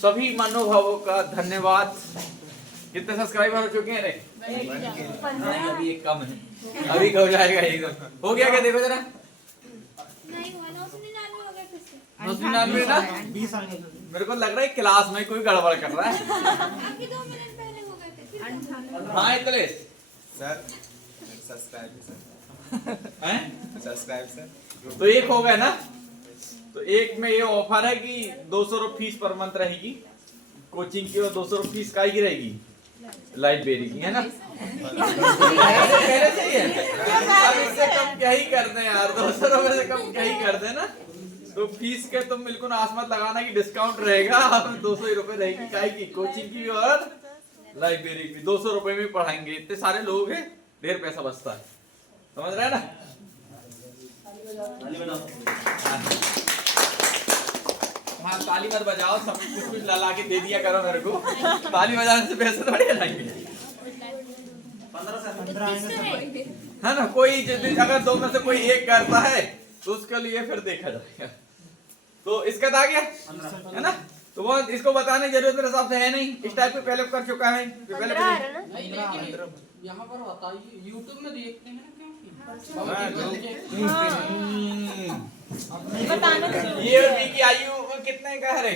सभी महानुभावों का धन्यवाद। कितने सब्सक्राइबर हो चुके हैं रे? अभी एक कम है, अभी हो जाएगा एकदम। हो गया क्या? देखो जरा, 999 ना। मेरे को लग रहा है क्लास में कोई गड़बड़ कर रहा है। हाँ इतने सर सब्सक्राइब सर तो एक हो गया ना। तो एक में ये ऑफर है कि 200 रुपये फीस पर मंथ रहेगी कोचिंग की, और 200 रुपये फीस काई की रहेगी? लाइब्रेरी की, है ना। पहले से ही है। अब इससे कम क्या ही कर दें यार, 200 रुपये से कम क्या ही कर दें ना। तो फीस के तुम बिल्कुल आस मत लगाना कि डिस्काउंट रहेगा। 200 ही रुपये रहेगी काई की? कोचिंग की और लाइब्रेरी की। 200 रुपये में पढ़ाएंगे, इतने सारे लोग हैं, ढेर पैसा बचता है। समझ रहे हैं ना? हाँ ताली मत बजाओ, सब कुछ ला के दे दिया करो मेरे को। ताली बजाने से पैसे थोड़ी आएंगे, है ना। कोई अगर दो में से कोई एक करता है तो उसके लिए फिर देखा जाएगा। तो इसका आ गया, है ना। तो वो इसको बताने की जरूरत मेरे हिसाब से है नहीं। इस टाइप पे पहले कर चुका है पहले। यहाँ पर बताइए, यूट्यूब में देखते हैं ये और बी की आयु कितने का है रे?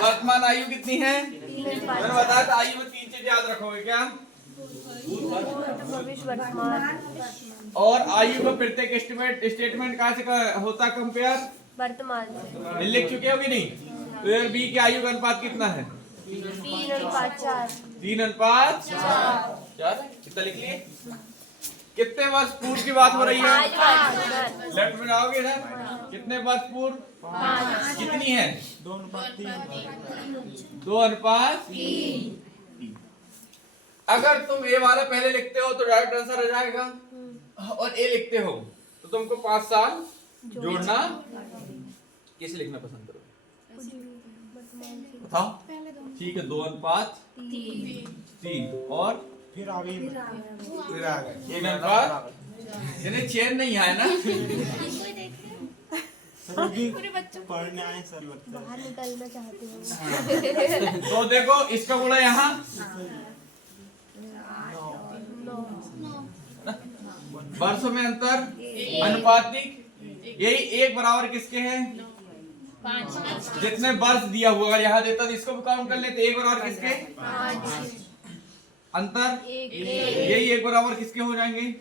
वर्तमान आयु कितनी है? मैंने बताया था आयु में 3 चीज याद रखोगे क्या? और आयु का प्रत्येक स्टेटमेंट कहाँ से होता कंपेयर? वर्तमान से। लिख चुके हो कि नहीं? तो यार बी की आयु का अनुपात कितना है? 3:4। 3:4। कितना लिख लिए? कितने वर्ष पूर्व की बात हो रही है? लेफ्ट में आओगे ना। कितने वर्ष पूर्व? कितनी है? 2:3। अगर तुम ए वाला पहले लिखते हो तो डायरेक्ट आंसर आ जाएगा, और ए लिखते हो तो तुमको 5 साल जोड़ना। कैसे लिखना पसंद करोगे बताओ? ठीक है, 2:3 और फिर आगे 1:4। चेन नहीं है ना। पढ़ने आए सर, लगता बाहर निकलना चाहती हूँ। तो देखो इसका बोला यहाँ वर्षों में अंतर अनुपातिक। यही एक बराबर किसके हैं? जितने वर्ष दिया हुआ यहाँ देता तो इसको भी काउंट कर लेते। एक बराबर किसके? अंतर यही एक बराबर किसके हो जाएंगे?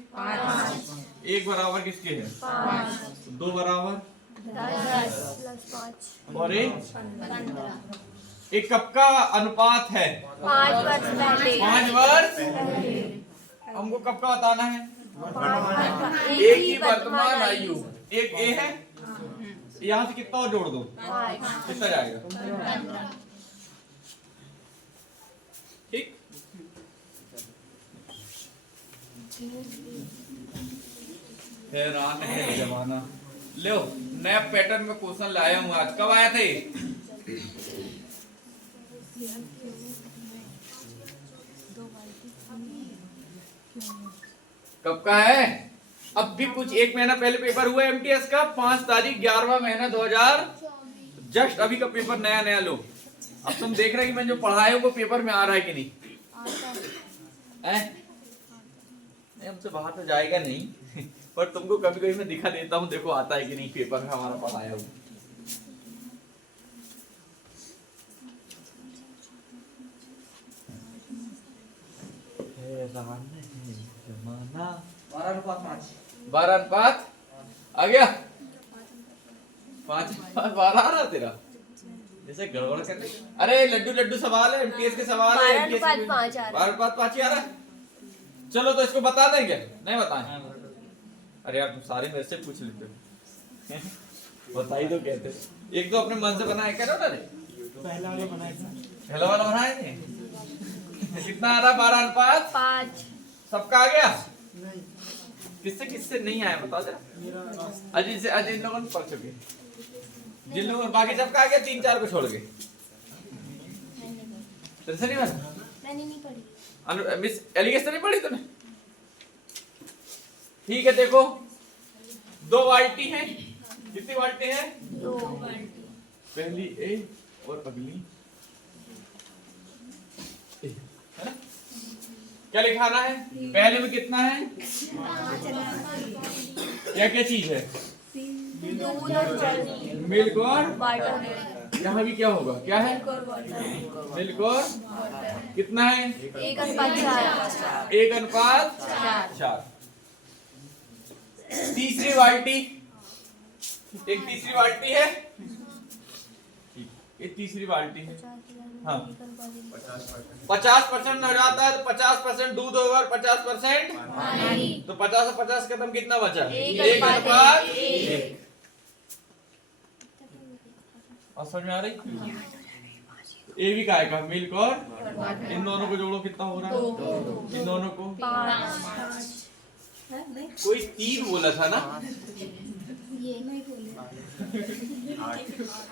1 बराबर किसके है? 2 बराबर 10+5 और एक कब का अनुपात है? 5 वर्ष पहले। 5 वर्ष। हमको कब का बताना है? एक की वर्तमान आयु। एक ए है, यहाँ से कितना और जोड़ दो, कितना जाएगा? ठीक। हैरान है जमाना। लो नया पैटर्न में क्वेश्चन लाया हूँ आज। कब आया थे? कब का है? अब भी कुछ 1 महीना पहले पेपर हुआ एमटीएस का, 5 तारीख 11वां महीना 2000। जस्ट अभी का पेपर नया लो। अब तुम देख रहे कि मैं जो पढ़ाया वो पेपर में आ रहा है कि नहीं? हमसे बाहर तो जाएगा नहीं पर तुमको कभी कभी मैं दिखा देता हूँ, देखो आता है कि नहीं पेपर में हमारा पढ़ाया हुआ। जमाना 12:5 आ गया। 5:12 आ रहा तेरा, जैसे गड़बड़ कर रहे। अरे लड्डू सवाल है, एमटीएस के सवाल है। 12:5 आ रहा है। 12:5 ही आ रहा है। चलो तो इसको बता दें क्या? नहीं बताएं? अरे यार तुम सारे मेरे से पूछ लेते हो। बता ही दो कहते। एक तो अपने मन से बनाया करो ना रे। पहला वाला बनाए थे। पहला वाला बनाए थे। कितना आ रहा? 12:5। सबका आ गया? किससे नहीं आया बताओ जरा। अजय लोगों ने पढ़ चुके, जिन लोगों बाकी सबका आ गया, 3-4 को छोड़ के। नहीं बना? मैंने नहीं पढ़ी। मिस एलिगेशन नहीं पढ़ी तूने? ठीक है, देखो 2 बाल्टी है। कितनी बाल्टी है? 2 पहली ए और अगली है ना? क्या लिखाना है? पहले में कितना है? क्या क्या चीज है? मिल्क और वाटर। यहाँ भी क्या होगा? क्या है? मिल्क और कितना है? 1:4। 1:4। तीसरी बाल्टी, एक तीसरी बाल्टी है, ये तीसरी बाल्टी है। हाँ 50% हो जाता है तो 50% दूध और 50% तो 50 और 50 खत्म, कितना बचा? 1:1। और समझ में आ रही? ये भी काय का मिल्क और इन दोनों को जोड़ो कितना हो रहा है? इन दोनों को 5। कोई 3 बोला था ना? ये नहीं बोले।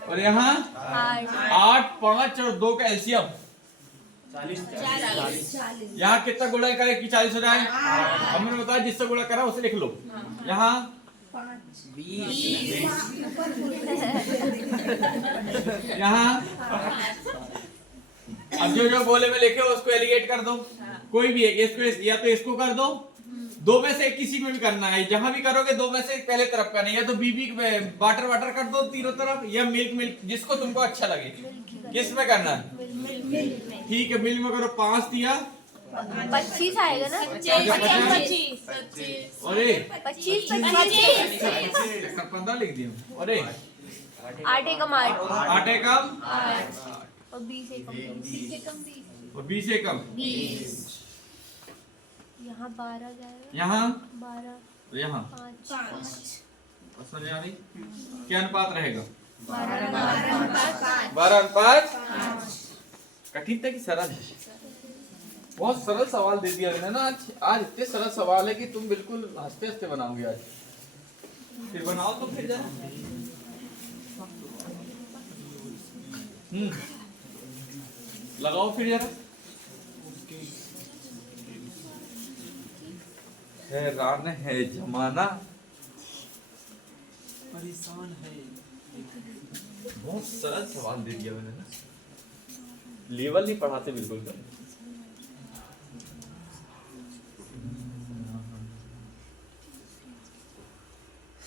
और यहाँ 8, 5 और 2 का एलसीएम 40। यहाँ कितना गुणा करे कि 40 हो जाए? हमने बताया जिससे गुणा करा उसे लिख लो। यहाँ 20। यहाँ अब जो जो बोले में लिखे उसको एलिगेट कर दो। कोई भी एक इसको या तो इसको कर दो, दो में से किसी को भी करना है। जहां भी करोगे दो में से पहले तरफ करना है, या तो बीबी वाटर वाटर कर दो तीनों तरफ, या मिल्क मिल्क, जिसको तुमको अच्छा लगे। किस में करना है? ठीक है, मिल्क में करो। 5 दिया 25 आएगा ना? 25। अरे 25 15 लिख दिया। अरे 8 एकम 8 8 एकम और 20 एकम 20 और 20 एकम 20। यहाँ 12 जाएगा। यहाँ 12 और यहाँ 5 समझ आ रही? क्या अनुपात रहेगा? 12 12:5। कठिन था कि सरल है? बहुत सरल सवाल दे दिया मैंने ना आज इतने सरल सवाल है कि तुम बिल्कुल हंसते हंसते बनाओगे आज। फिर बनाओ तो फिर जरा। लगाओ फिर जरा। हैरान है जमाना, परेशान है। बहुत सरल सवाल दे दिया मैंने ना, लेवल नहीं पढ़ाते बिल्कुल।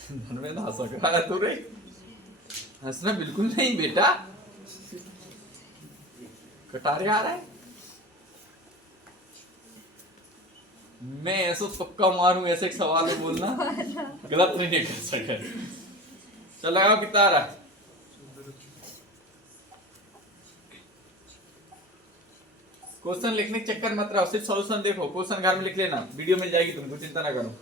धनवेंद्र हंस रहा है तू रे, हंसना बिल्कुल नहीं बेटा, कटारे आ रहा है। मैं ऐसा तुक्का मारूं ऐसे एक सवाल में बोलना गलत नहीं कर सके। चल लगाओ कितना आ रहा है? क्वेश्चन लिखने के चक्कर मत रहो, सिर्फ सॉल्यूशन देखो। क्वेश्चन घर में लिख लेना, वीडियो मिल जाएगी तुमको, चिंता ना करो।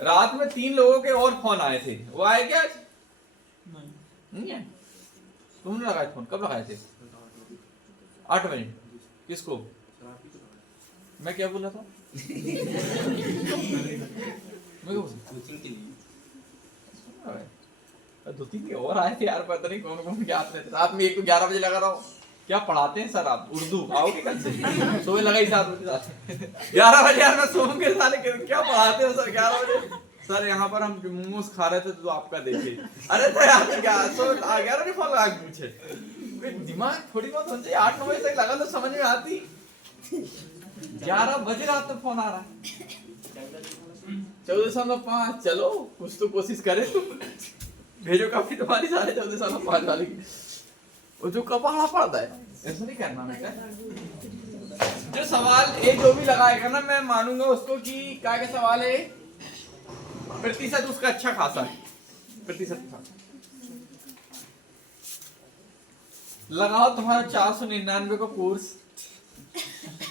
रात में 3 लोगों के और फोन आए थे, वो आए क्या? नहीं है। तुमने लगाए फोन? कब लगाए थे? 8 बजे। किसको? मैं क्या बोला था? मैं कोचिंग के लिए 2-3 के और आए थे यार, पता नहीं कौन कौन के आते थे। रात में 1 को 11 बजे लगा रहा हूँ। क्या पढ़ाते हैं सर आप? उर्दू आओगे कल से? सुबह लगाई 7 बजे 11 बजे यार मैं सोऊंगे साले, क्या पढ़ाते हो सर 11 बजे? सर यहाँ पर हम मोमोज खा रहे थे तो आपका देखे। अरे तो यार क्या 11 बजे फोन लगा के पूछे? दिमाग थोड़ी बहुत होनी चाहिए। 8-9 बजे तक लगा तो समझ में आती। 11 बजे रात तक फोन आ रहा है। 14.5। चलो कुछ तो कोशिश करे तुम, भेजो काफी तुम्हारी सारे 14.5 वाली। वो जो कपाड़ा पड़ता है ऐसा नहीं करना बेटा। जो सवाल ये जो भी लगाएगा ना, मैं मानूंगा उसको कि क्या क्या सवाल है, प्रतिशत उसका अच्छा खासा है, प्रतिशत था। लगाओ तुम्हारा 499 का कोर्स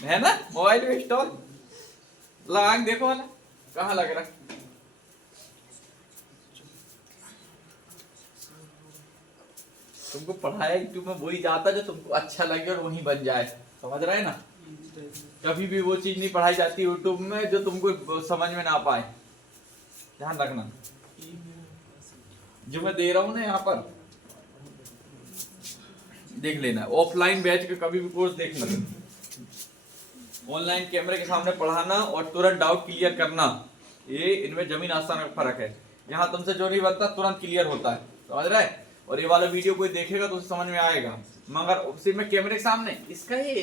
है ना, मोबाइल में इंस्टॉल लगा के देखो वाला कहाँ लग रहा है। तुमको पढ़ाया यूट्यूब में वही जाता जो तुमको अच्छा लगे और वही बन जाए, समझ रहे हैं ना? कभी भी वो चीज नहीं पढ़ाई जाती यूट्यूब में जो तुमको समझ में ना पाए, ध्यान रखना। जो मैं दे रहा हूँ ना यहाँ पर देख लेना। ऑफलाइन बैच के कभी भी कोर्स देखना, ऑनलाइन कैमरे के सामने पढ़ाना और तुरंत डाउट क्लियर करना, ये इनमें जमीन आसमान का फर्क है। यहाँ तुमसे जो नहीं बनता तुरंत क्लियर होता है, समझ रहे? और ये वाला वीडियो कोई देखेगा तो उसे समझ में आएगा, मगर उसी में कैमरे के सामने इसका ही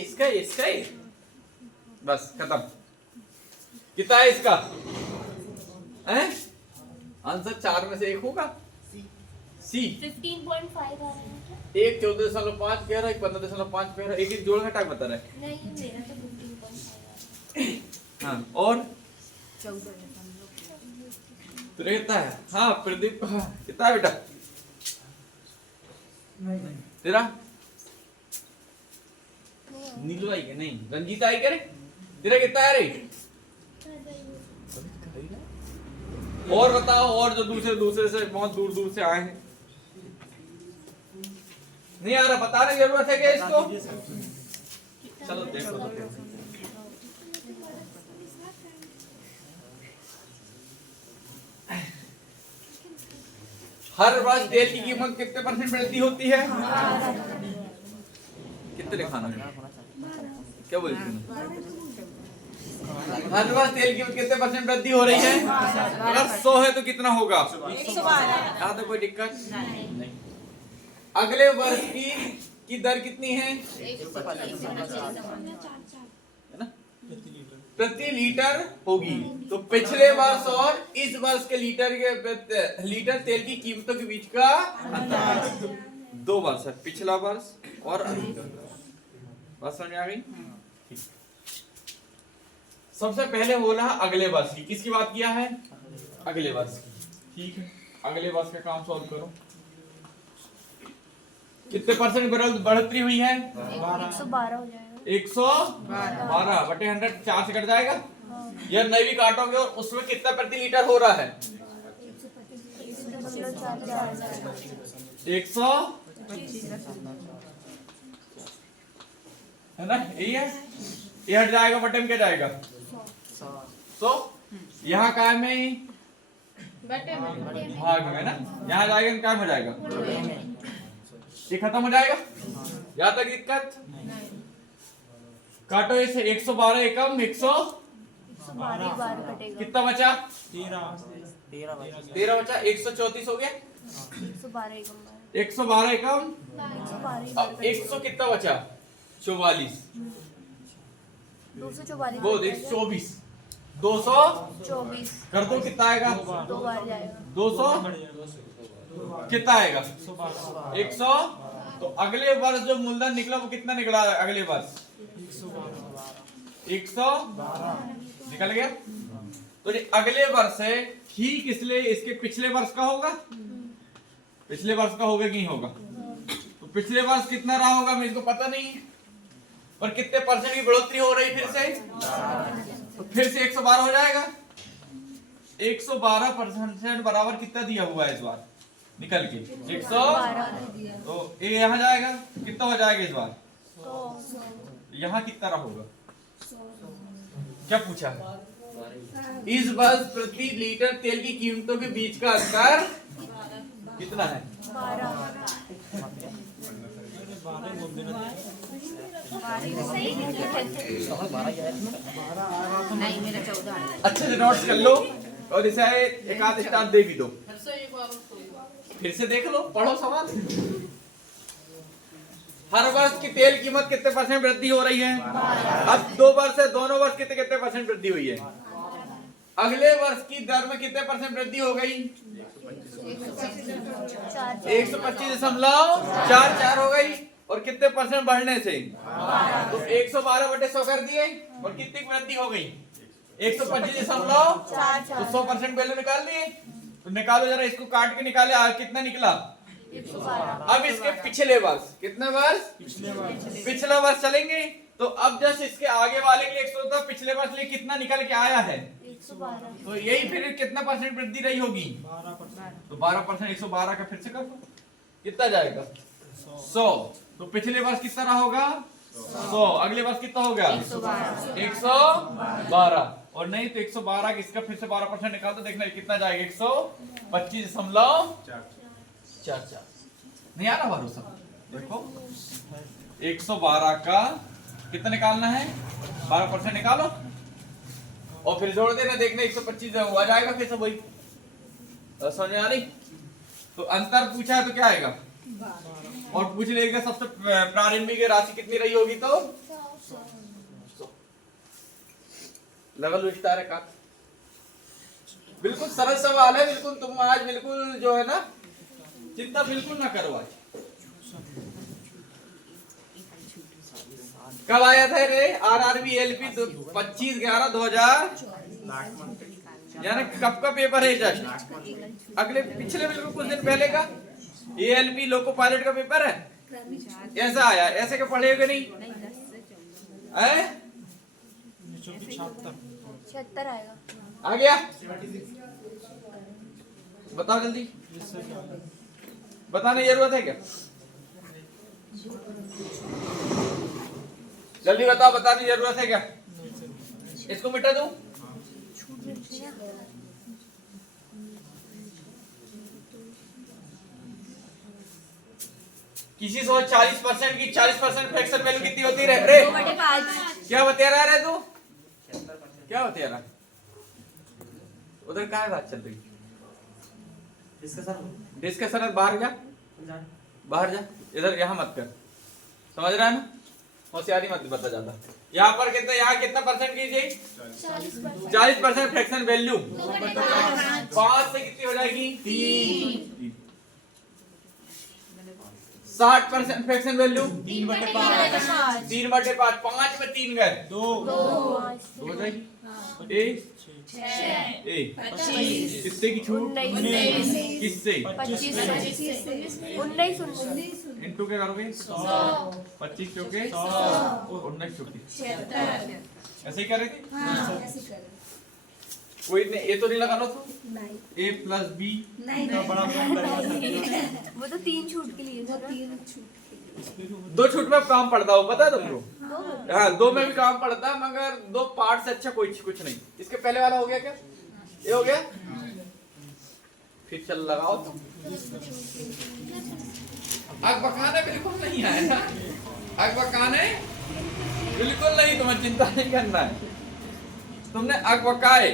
बस खत्म। कितना है इसका आंसर? 4 में से एक होगा सी। 15.5 आ रहा है। एक 14.5 कह रहा है, एक 15.5 कह रहा है, एक जोड़ घटा बता रहा है। नहीं मेरा तो 15.5 हाँ और 14 कितना है? हाँ प्रदीप कितना है बेटा तेरा? नीलू आई क्या? नहीं रंजीत आई क्या रे? तेरा कितना है रे? और बताओ, और जो दूसरे से बहुत दूर से आए हैं, नहीं आ रहा, बताने की जरूरत है क्या इसको? चलो देखो हर वर्ष तेल की कीमत कितने % वृद्धि होती है? कितने खाना है? क्या बोल रही हो? हर वर्ष तेल की कीमत कितने % वृद्धि हो रही है? अगर 100 है तो कितना होगा? 112। यहाँ तो कोई दिक्कत नहीं। अगले वर्ष की दर कितनी है? ना? प्रति लीटर होगी। तो पिछले वर्ष और इस वर्ष के लीटर तेल की कीमतों के बीच का अंतर 2 वर्ष है, पिछला वर्ष और अगले वर्ष। बात समझ में आ गई? सबसे पहले बोला अगले वर्ष की, किसकी बात किया है? अगले वर्ष की। ठीक है, अगले वर्ष का काम सॉल्व करो। कितने % बढ़ोतरी हुई है? 112 हो जाएगा। 112 बटे 100 4 से कट जाएगा। यह नई भी काटोगे और उसमें कितना प्रति लीटर हो रहा है? 100 है ना, यही है। ये हट जाएगा, बटे में क्या जाएगा? 100। यहाँ काय में भाग में ना, यहाँ जाएगा काय हो जाएगा? ये खत्म हो जाएगा। यहाँ तक दिक्कत? काटो इसे। 112 एकम 112 कटेगा। कितना बचा? 13 बचा। 134 हो गया। 112 एकम 112 एकम 112 अब 100 कितना बचा? 44 244 वो 124 224 कर दो, कितना आएगा? 2 बार जाएगा। 200 कितना आएगा? 100। तो अगले वर्ष जो मूलधन निकला वो कितना निकला? अगले वर्ष 112 निकल गया। तो ये अगले वर्ष है, ठीक इसलिए इसके पिछले वर्ष का होगा। पिछले वर्ष का होगा कि नहीं होगा? तो पिछले वर्ष कितना रहा होगा मुझे पता नहीं, पर कितने % की बढ़ोतरी हो रही फिर से? तो फिर से 112 हो जाएगा। 112% बराबर कितना दिया हुआ है इस बार? निकल के 100। तो ये यहाँ जाएगा, कितना हो जाएगा इस बार? यहाँ कितना होगा? क्या पूछा है? इस वर्ष प्रति लीटर तेल की कीमतों के बीच का अंतर कितना है? नहीं मेरा 14। अच्छे से नोट्स कर लो और इसे एक आध स्टार दे भी दो। फिर से देख लो, पढ़ो सवाल। हर वर्ष की तेल कीमत कितने % वृद्धि हो रही है? अब 2 वर्ष है, दोनों वर्ष कितने % वृद्धि हुई है? अगले वर्ष की दर में कितने % वृद्धि हो गई? 125.44 हो गई। और कितने % बढ़ने से? तो 112 बटे 100 कर दिए और कितनी वृद्धि हो गई? 125.4। तो 100% वैल्यू निकाल दिए। तो निकालो जरा, इसको काट के निकाले, कितना निकला? 112। अब इसके पिछले वर्ष, कितने वर्ष? पिछला वर्ष चलेंगे। तो अब जस्ट इसके आगे वाले के लिए 100 था, पिछले वर्ष लिए कितना निकल के आया है? 112। तो यही फिर कितना % वृद्धि रही होगी? 12%। 112 का फिर से कर दो, कितना जाएगा? 100। तो पिछले वर्ष कितना रहा होगा? 100। अगले वर्ष कितना हो गया? 112। और नहीं तो 112 इसका फिर से 12% निकाल दो, देखना कितना जाएगा? 125.44। नहीं आ रहा भरोसा? देखो 112 का कितना निकालना है? 12% निकालो और फिर जोड़ देना, देखना 125 हुआ जाएगा फिर से वही। समझ में आ रही? तो अंतर पूछा है तो क्या आएगा, और पूछ लेगा सबसे प्रारंभिक राशि कितनी रही होगी, तो लगल विस्तार है का। बिल्कुल सरल सवाल है, बिल्कुल तुम आज बिल्कुल जो है ना चिंता बिल्कुल ना करो। आज कब आया था रे RRBLP 25/11/2000, यानी कब का पेपर है जस्ट अगले पिछले बिल्कुल कुछ दिन पहले का। ALP लोको पायलट का पेपर है, ऐसा आया, ऐसे का पढ़ेगा नहीं है? 76 आएगा। आ गया, बताओ जल्दी, बताने की जरूरत है क्या? जल्दी बताओ, बताने की जरूरत है क्या? इसको मिटा दूं? किसी सोच 40% की 40% फ्रैक्शन वैल्यू कितनी होती है रे? 2/5। क्या बता रहा है तू? क्या बता रहा? उधर क्या बात चल रही? डिस्कशन है, बाहर जा, बाहर जा, इधर यहाँ मत कर, समझ रहा है ना? होशियारी मत बता जाता। यहाँ पर कितना, यहाँ कितना परसेंट कीजिए? 40% फ्रैक्शन वैल्यू 5 से कितनी हो जाएगी? 3। 60% फ्रैक्शन वैल्यू 3/5। 3/5, 5 में 3 गए, 2 हो जाएगी। ए 25 किससे की छूट? 19 किससे? 25 19 इनटू के करोगे 25 चौके 19 चौके, ऐसे ही करेंगे। कोई नहीं, ये तो नहीं लगा लो तो A + B का बड़ा वो तो 3 छूट के लिए था ना। 2 छूट में काम पड़ता हो, पता है तुमको? हाँ, 2 में भी काम पड़ता है, मगर 2 पार्ट से अच्छा कोई कुछ नहीं। इसके पहले वाला हो गया क्या? ये हो गया, फिर चल लगाओ तुम। आग पकाने बिल्कुल नहीं आया ना, आग पकाने बिल्कुल नहीं, तुम्हें चिंता नहीं करना है। तुमने आग पकाए,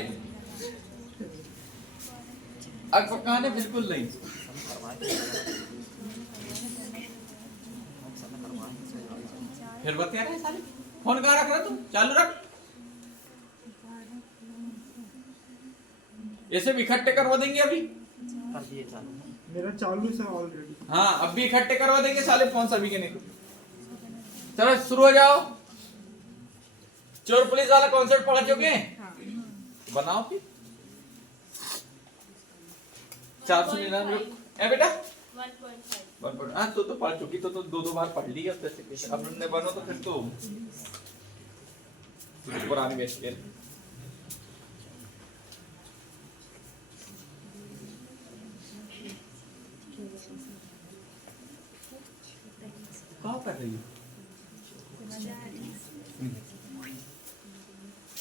आग पकाने बिल्कुल नहीं। फिर बता रहे साले, फोन कहाँ रख रहा तुम? चालू रख, ऐसे भी इकट्ठे करवा देंगे अभी। मेरा चालू है ऑलरेडी। हाँ, अब भी इकट्ठे करवा देंगे साले फोन सभी के। नहीं चलो शुरू हो जाओ। चोर पुलिस वाला कॉन्सेप्ट पढ़ चुके हैं? बनाओ फिर 499 है बेटा 1.5। हाँ तो पढ़ चुकी, तो 2 बार पढ़ ली। अब हमने बनो तो फिर तो पुरानी बेच के कहाँ कर रही है?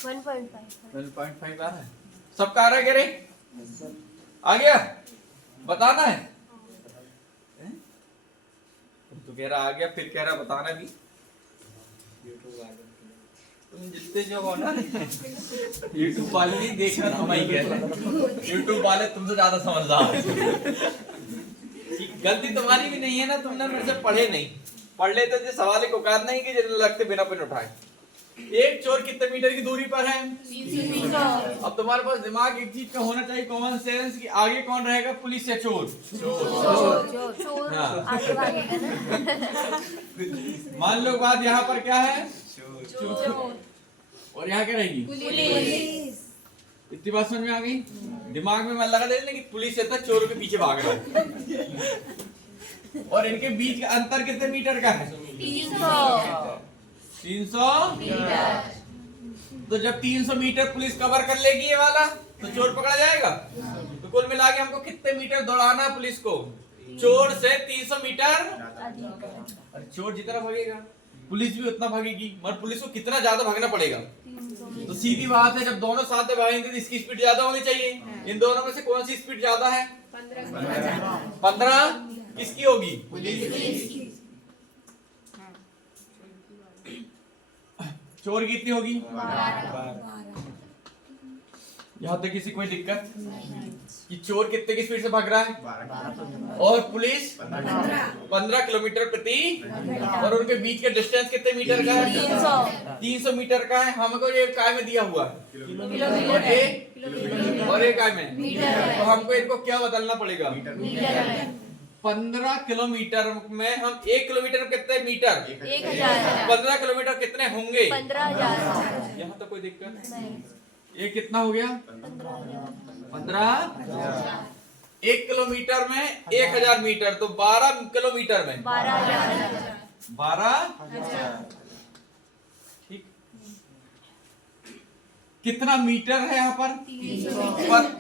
1.5 आ रहा है, सबका आ रहा है? कह रहे आ गया, बताना है? तो कह रहा आ गया, फिर कह रहा बताना भी। तुम जितने जो हो ना YouTube वाले नहीं देख रहे, हम ही कह रहे हैं YouTube वाले तुमसे ज्यादा समझदार हैं। गलती तुम्हारी भी नहीं है ना, तुमने मेरे से पढ़े नहीं। पढ़ लेते थे, सवाल एक औकात नहीं कि जिन्हें लगते बिना पेन उठाए। एक चोर कितने मीटर की दूरी पर है? 300। अब तुम्हारे पास दिमाग एक चीज का होना चाहिए, कॉमन सेंस, कि आगे कौन रहेगा, पुलिस या चोर? चोर हाँ। आगे भागेगा ना। मान लो बात यहाँ पर क्या है, चोर और यहाँ क्या रहेगी? पुलिस। इतनी बात समझ में आ गई? दिमाग में मन लगा देना कि पुलिस से चोरों के पीछे भाग रहा है। और इनके बीच का अंतर कितने मीटर का है? 300 मीटर। तो जब 300 मीटर पुलिस कवर कर लेगी ये वाला, तो चोर पकड़ा जाएगा। तो कुल मिला के हमको कितने मीटर दौड़ाना है पुलिस को? चोर से 300 मीटर। अरे चोर जितना भागेगा पुलिस भी उतना भागेगी, मगर पुलिस को कितना ज्यादा भागना पड़ेगा? तो सीधी बात है, जब दोनों साथ में भागेंगे तो इसकी स्पीड ज्यादा होनी चाहिए। इन दोनों में से कौन सी स्पीड ज्यादा है? 15। किसकी होगी? चोर की कितनी होगी? यहाँ तक किसी कोई दिक्कत कि चोर कितने की स्पीड से भाग रहा है और पुलिस 15 किलोमीटर प्रति और उनके बीच के डिस्टेंस कितने मीटर का है 300 मीटर का है। हमको ये काय में दिया हुआ है और एक काय में तो हमको इनको क्या बदलना पड़ेगा 15 किलोमीटर में हम 1 किलोमीटर में कितने मीटर 15 किलोमीटर कितने होंगे 15,000। यहाँ तो कोई दिक्कत ये कितना हो गया 15 1 किलोमीटर में 1000 मीटर तो 12 किलोमीटर में 12 ठीक। कितना मीटर है यहाँ पर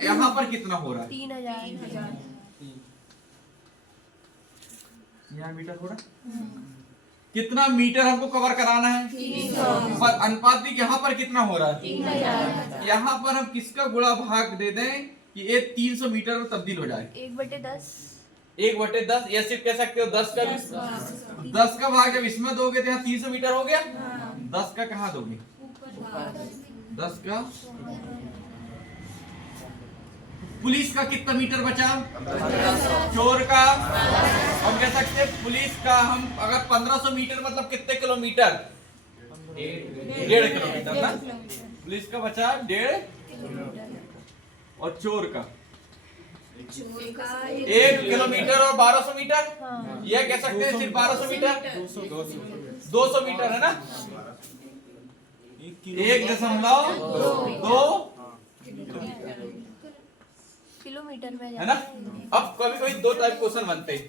यहाँ पर कितना हो रहा है 3,000। यहाँ मीटर हो रहा है कितना मीटर हमको कवर कराना है 300। पर अनुपात भी यहाँ पर कितना हो रहा है 3,000। यहाँ पर हम किसका गुणा भाग दे दें कि ये 300 मीटर में तब्दील हो जाए 1/10। 1/10 या सिर्फ कह सकते हो 10 का भाग जब इसमें दोगे तो यहाँ 300 मीटर हो गया 10 का कहाँ दोगे 10 का पुलिस का कितना मीटर बचा चोर का हम कह सकते हैं पुलिस का हम अगर 1500 मीटर मतलब कितने किलोमीटर 1.5 किलोमीटर ना पुलिस का बचा 1.5 और चोर का 1 किलोमीटर और 1200 मीटर यह कह सकते हैं सिर्फ 1200 मीटर 200 मीटर है ना 1.2 किलोमीटर में है ना। अब कभी कभी दो टाइप क्वेश्चन बनते हैं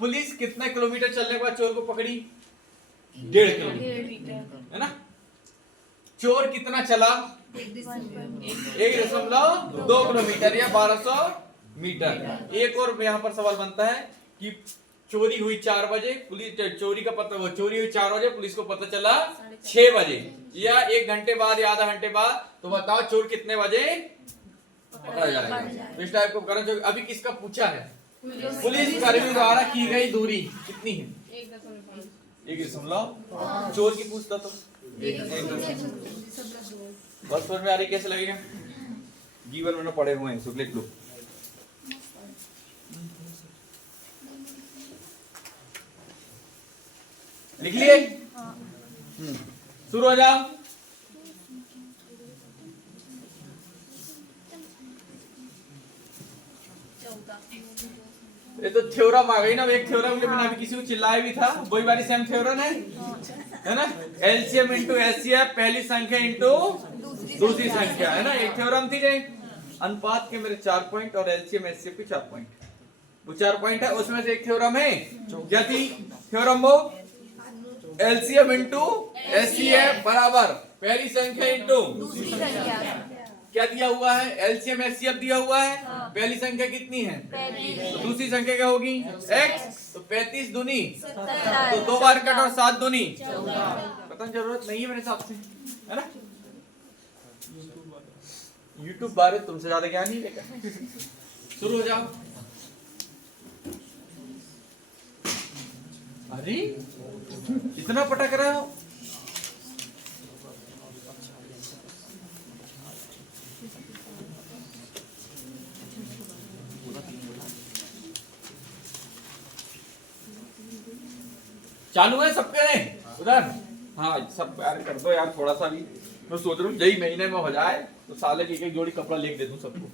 पुलिस कितने किलोमीटर चलने के बाद चोर को पकड़ी 1.5 किलोमीटर है ना चोर कितना चला 1.2 किलोमीटर या 1200 मीटर। एक और यहाँ पर सवाल बनता है कि चोरी हुई 4 बजे पुलिस चोरी का पता वो चोरी हुई 4 बजे पुलिस को पता चला 6 बजे या 1 घंटे बाद या आधा घंटे बाद तो बताओ चोर कितने बजे पकड़ा जाएगा। इस टाइप को करना चाहिए। अभी किसका पूछा है पुलिस कर्मी द्वारा की गई दूरी कितनी है 1.2 चोर की पूछता तो बस समझ में आ रही कैसे लगेगा जीवन में पड़े हुए हैं शुक्लिक लोग लिख लिए शुरू हो जाओ ये तो थ्योरम आ गई ना एक थ्योरम के बिना भी किसी को चिल्लाया भी था वही वाली सेम थ्योरम है ना एलसीएम इंटू एचसीएफ पहली संख्या इंटू दूसरी संख्या है ना एक थ्योरम थी अनुपात के मेरे 4 पॉइंट और एलसीएम एचसीएफ के 4 पॉइंट वो 4 पॉइंट है उसमें से एक थ्योरम है क्या थी थ्योरम वो एलसीएम इंटू एचसीएफ बराबर पहली संख्या इंटू दूसरी संख्या क्या दिया हुआ है एलसीएम एचसीएफ दिया हुआ है पहली संख्या कितनी है 35। तो दूसरी संख्या क्या होगी x तो 35 दूनी 70। तो 2 बार कट और 7 दूनी पता जरूरत नहीं है मेरे हिसाब से है ना YouTube बारे तुमसे ज्यादा ज्ञान नहीं लेकर शुरू हो जाओ। अरे इतना पटक रहे हो चालू है सबके ने उधर हाँ सब यार कर दो यार थोड़ा सा भी मैं सोच रहा हूँ यही महीने में हो जाए तो साले की एक जोड़ी कपड़ा लेके दे दूं सबको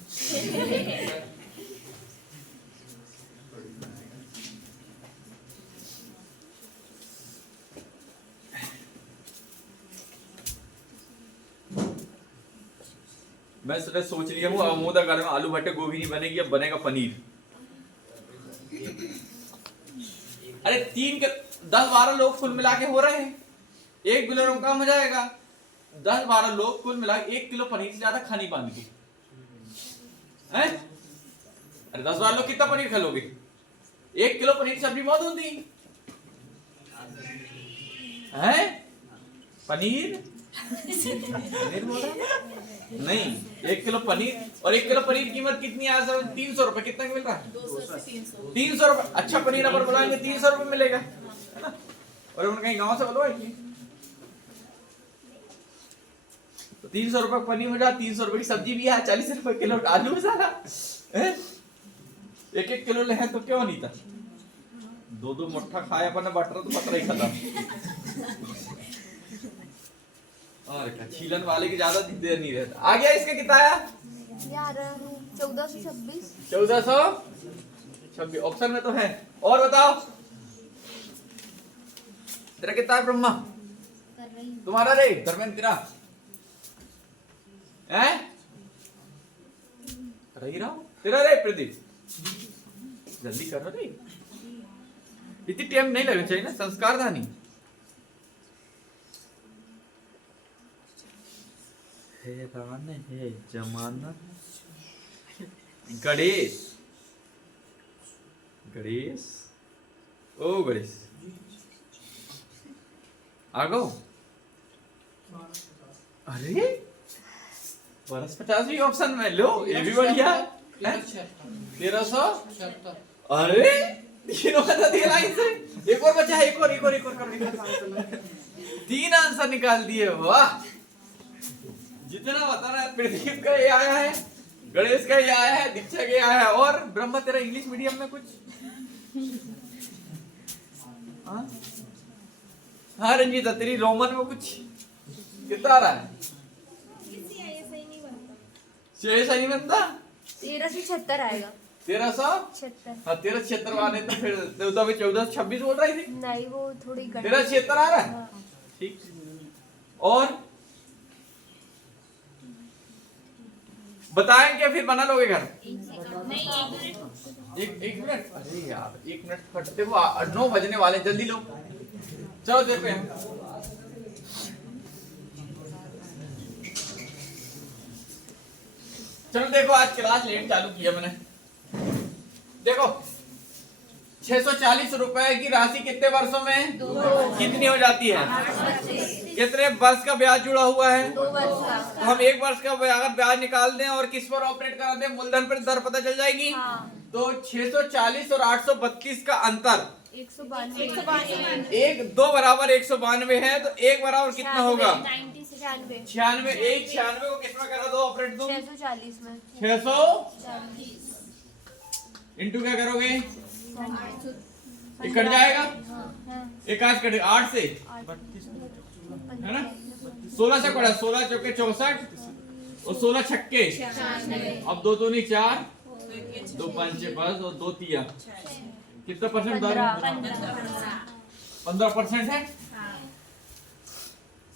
मैं सोच रही हूँ अमोदा घर में आलू भट्टे गोभी नहीं बनेगी अब बनेगा पनीर। अरे 10-12 लोग कुल मिला के हो रहे हैं 1 किलो कम हो जाएगा 10-12 लोग कुल मिला 1 किलो पनीर से ज्यादा खानी पाएंगे हैं? अरे 10-12 लोग कितना पनीर खा लोगे 1 किलो पनीर सब्जी बहुत होती है पनीर बोल रहा नहीं 1 किलो पनीर और 1 किलो पनीर की कीमत कितनी है 300 रुपए कितना मिल रहा है 300 रुपए अच्छा पनीर अगर बुलाएंगे 300 रुपए मिलेगा है ना और उन कहीं गांव से बुलवाएंगे तो 300 रुपए पनीर हो जाए, 300 रुपए की सब्जी भी है, 40 रुपए किलो आलू सारा, एक एक किलो ले तो क्यों नहीं था, दो दो मुट्ठा खाया अपन ने बटर तो बटर ही खत्म। और क्या, छीलन वाले की ज्यादा देर नहीं रहता। आ गया इसका कितना आया? 1426। 1426 ऑप्शन में तो है। और बताओ तेरा कितना है ब्रह्मा? तुम्हारा रे धर्मेंद्र तेरा है? रही रहा तेरा रे प्रदीप, जल्दी करो रे, इतनी टाइम नहीं लगना चाहिए ना, संस्कार था नहीं। हैरान है जमाना। गणेश, गणेश, ओ गणेश आगो। अरे बरस 50 ऑप्शन में लो, ये भी बढ़िया। 1376। अरे तीनों का दिया लाइन से, एक और बचा है, एक और 3 आंसर निकाल दिए, वाह। जितना बता रहा है, प्रदीप का ये आया है, गणेश का ये आया है, दीक्षा का ये आया है, और ब्रह्मा तेरा इंग्लिश मीडियम में कुछ, हाँ रंजीता तेरी रोमन में कुछ कितना आ रहा है? सही नहीं बनता। 1376 आएगा। 1376, हाँ 1376 वाले तो फिर तो अभी 1426 बोल रही थी। नहीं वो थोड़ी 1376 आ रहा है, ठीक। और बताएंगे फिर बना लोगे घर? एक मिनट, अरे यार 1 मिनट फट, देखो 9 बजने वाले, जल्दी लो, चलो देखो यहाँ। चलो देखो, आज क्लास लेट चालू किया मैंने। देखो 640 रुपए की राशि कितने वर्षों में कितनी हो जाती है? कितने वर्ष का ब्याज जुड़ा हुआ है? 2 वर्ष का। तो हम 1 वर्ष का अगर ब्याज निकाल दें और किस पर ऑपरेट करा दें, मूलधन पर दर पता चल जाएगी। हाँ। तो 640 और 832 का अंतर 192। 1 2 बराबर 192 है, तो 1 बराबर कितना होगा? 96। 96। 96 को किस में करा दो ऑपरेट तुम? 640 में। 600 इंटू क्या करोगे? ये कट जाएगा, एक आज कटे 8 से है ना, 16 से कटा, 16 चौके 64 और 16 छक्के, अब 2 दूनी 4, 2 पंचे 5 और 2 तिया, कितना परसेंट दर? 15% है।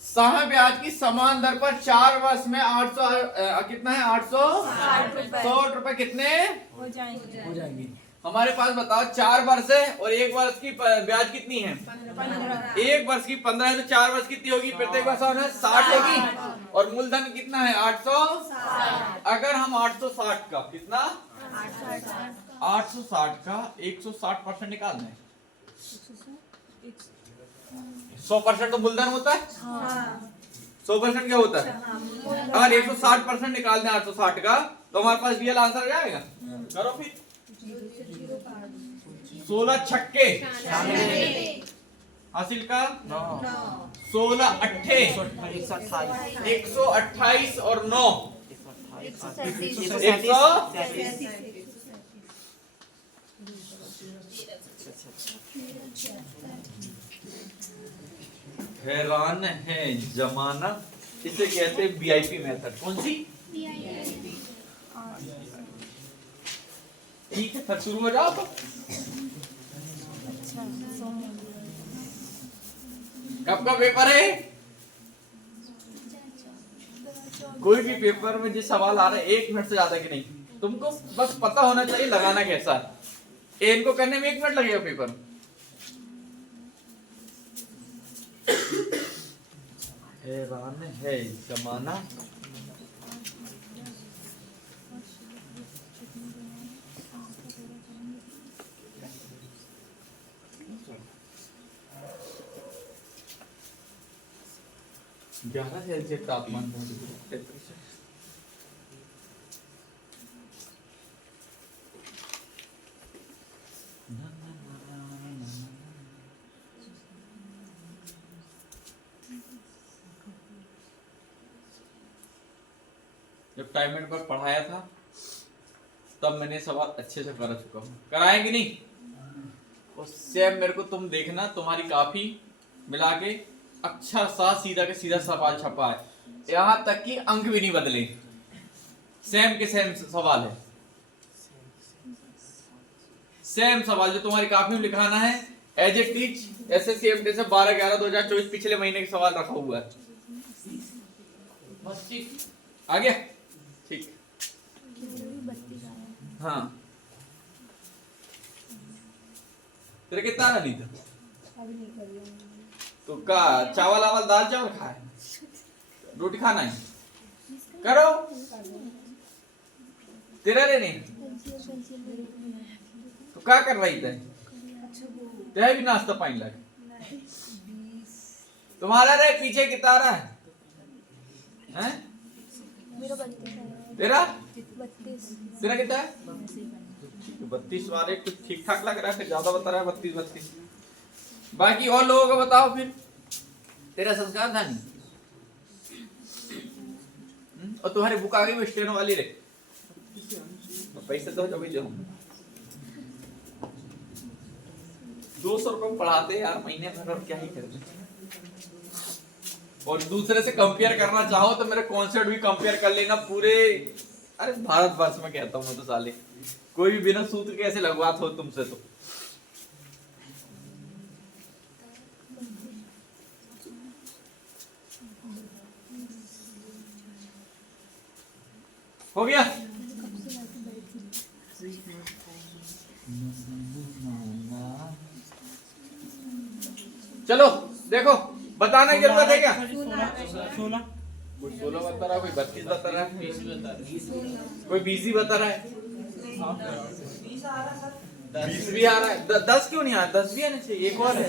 सह ब्याज की समान दर पर 4 वर्ष में 800 कितना है? 860 रुपए कितने हो जाएंगे? हमारे पास बताओ 4 वर्ष है और 1 वर्ष की ब्याज कितनी है? 1 वर्ष की 15 है, तो 4 वर्ष कितनी होगी? प्रत्येक वर्ष है 60 होगी, और मूलधन कितना है? 860। अगर हम 860 का कितना 860 का 160% निकाल दें, 100% तो मूलधन होता है। 100% क्या होता है? अगर 160% निकाल दें 860 का, तो हमारे पास रियल आंसर आ जाएगा। करो फिर, 16 छक्के हासिल का 16 अट्ठे 128 और 9 137। हैरान है जमाना, इसे कहते हैं वीआईपी मेथड। कौन सी? ठीक है, फिर शुरू हो जाओ। कब का पेपर है? कोई भी पेपर में जो सवाल आ रहा है 1 मिनट से ज्यादा की नहीं, तुमको बस पता होना चाहिए लगाना कैसा है। इनको करने में 1 मिनट लगेगा पेपर। हैरान है जमाना। ग्यारह सेल्सियस तापमान टेम्परेचर। जब टाइम पर पढ़ाया था तब मैंने सवाल अच्छे से कर चुका हूँ। कराए कि नहीं? और सेम मेरे को तुम देखना, तुम्हारी काफी मिला के अक्षर सा सीधा के सीधा सवाल छपा है, यहाँ तक कि अंक भी नहीं बदले, सेम के सेम सवाल है। सेम सवाल जो तुम्हारी काफी में लिखाना है as a teach SSC MT से 12/11/2024 पिछले महीने के सवाल रखा हुआ है। आ गया? ठीक। हाँ, तेरे कितना आना नहीं था? तो का चावल आवल दाल चावल खाए, रोटी खाना है, करो तेरा रे नहीं तो क्या कर रही थे? तेरा भी नाश्ता पानी लगे। तुम्हारा रे पीछे कितना रहा है? हैं? तेरा 32 तेरा कितना है? 32 वाले कुछ ठीक ठाक लग रहा है, फिर ज्यादा बता रहा है 32। बाकी और लोगों को बताओ फिर, तेरा संस्कार था नहीं? और तुम्हारी बुक आ गई वो स्टेनो वाली रे, पैसे तो जब ही दे 200 रुपए में पढ़ाते यार महीने भर, और क्या ही करते। और दूसरे से कंपेयर करना चाहो तो मेरे कॉन्सेप्ट भी कंपेयर कर लेना पूरे, अरे भारत वर्ष में कहता हूँ मैं तो साले, कोई भी बिना सूत्र के ऐसे लगवात हो तुमसे तो। हो गया? चलो देखो, बताने की जरूरत है क्या? 16 कोई 16 बता रहा है, कोई 32 बता रहा है, कोई 20 बता रहा है, 20 भी आ रहा है। 10 क्यों नहीं आ रहा? 10 भी आना चाहिए। एक और है,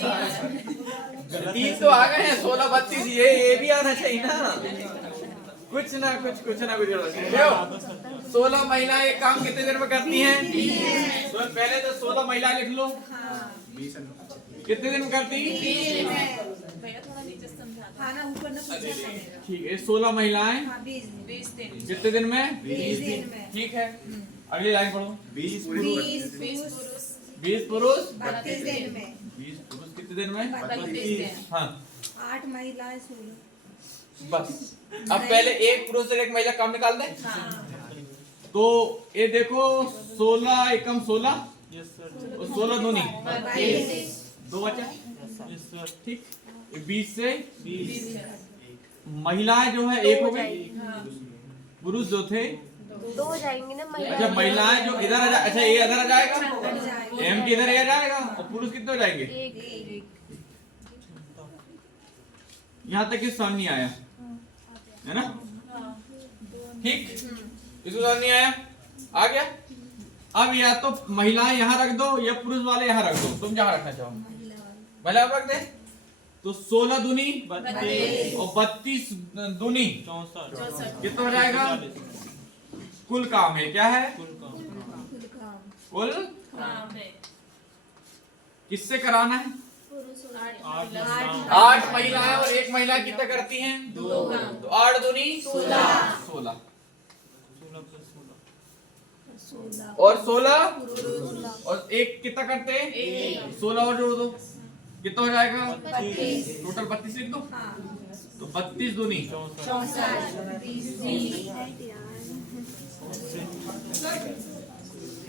3 तो आ गए हैं, 16 32 ये भी आना चाहिए ना। कुछ ना कुछ 16 महिलाएं एक काम कितने दिन में करती हैं? तो पहले तो 16 महिलाएं लिख लो, कितने दिन में करती? ठीक है, 16 महिलाएं कितने दिन में? 20 दिन। ठीक है, अगली लाइन पढ़ो। 20 पुरुष 32 दिन में। 20 पुरुष कितने दिन में? 32 दिन। हाँ 8 महिलाएं 16। बस। अब पहले एक पुरुष और एक महिला काम निकाल दें। तो ये देखो 16 एकम 16 और 16 दूनी 2 बचा। ठीक, 20 से 20 महिलाएं जो है एक हो गई, पुरुष जो थे 2 हो जाएंगे ना अच्छा, महिलाएं जो इधर आ अच्छा ये इधर आ जाएगा, एम के इधर आ जाएगा, और पुरुष कितने हो जाएंगे? यहाँ तक समझ नहीं आया है ना? ठीक, इसको समझ नहीं आया? आ गया? अब या तो महिलाएं यहाँ रख दो या पुरुष वाले यहाँ रख दो, तुम जहाँ रखना चाहो। महिला रख दे तो 16 दूनी 32 और 32 दूनी 64 कितना हो जाएगा? कुल काम है, क्या है? कुल किससे कराना है? 8 महिलाएं और एक महिला कितना करती हैं? 2। तो 8 दूनी 16 और 16 और एक कितना करते हैं? 16 और जोड़ दो, कितना हो जाएगा? 32। टोटल 32 लिख दो। तो 32 दूनी 64।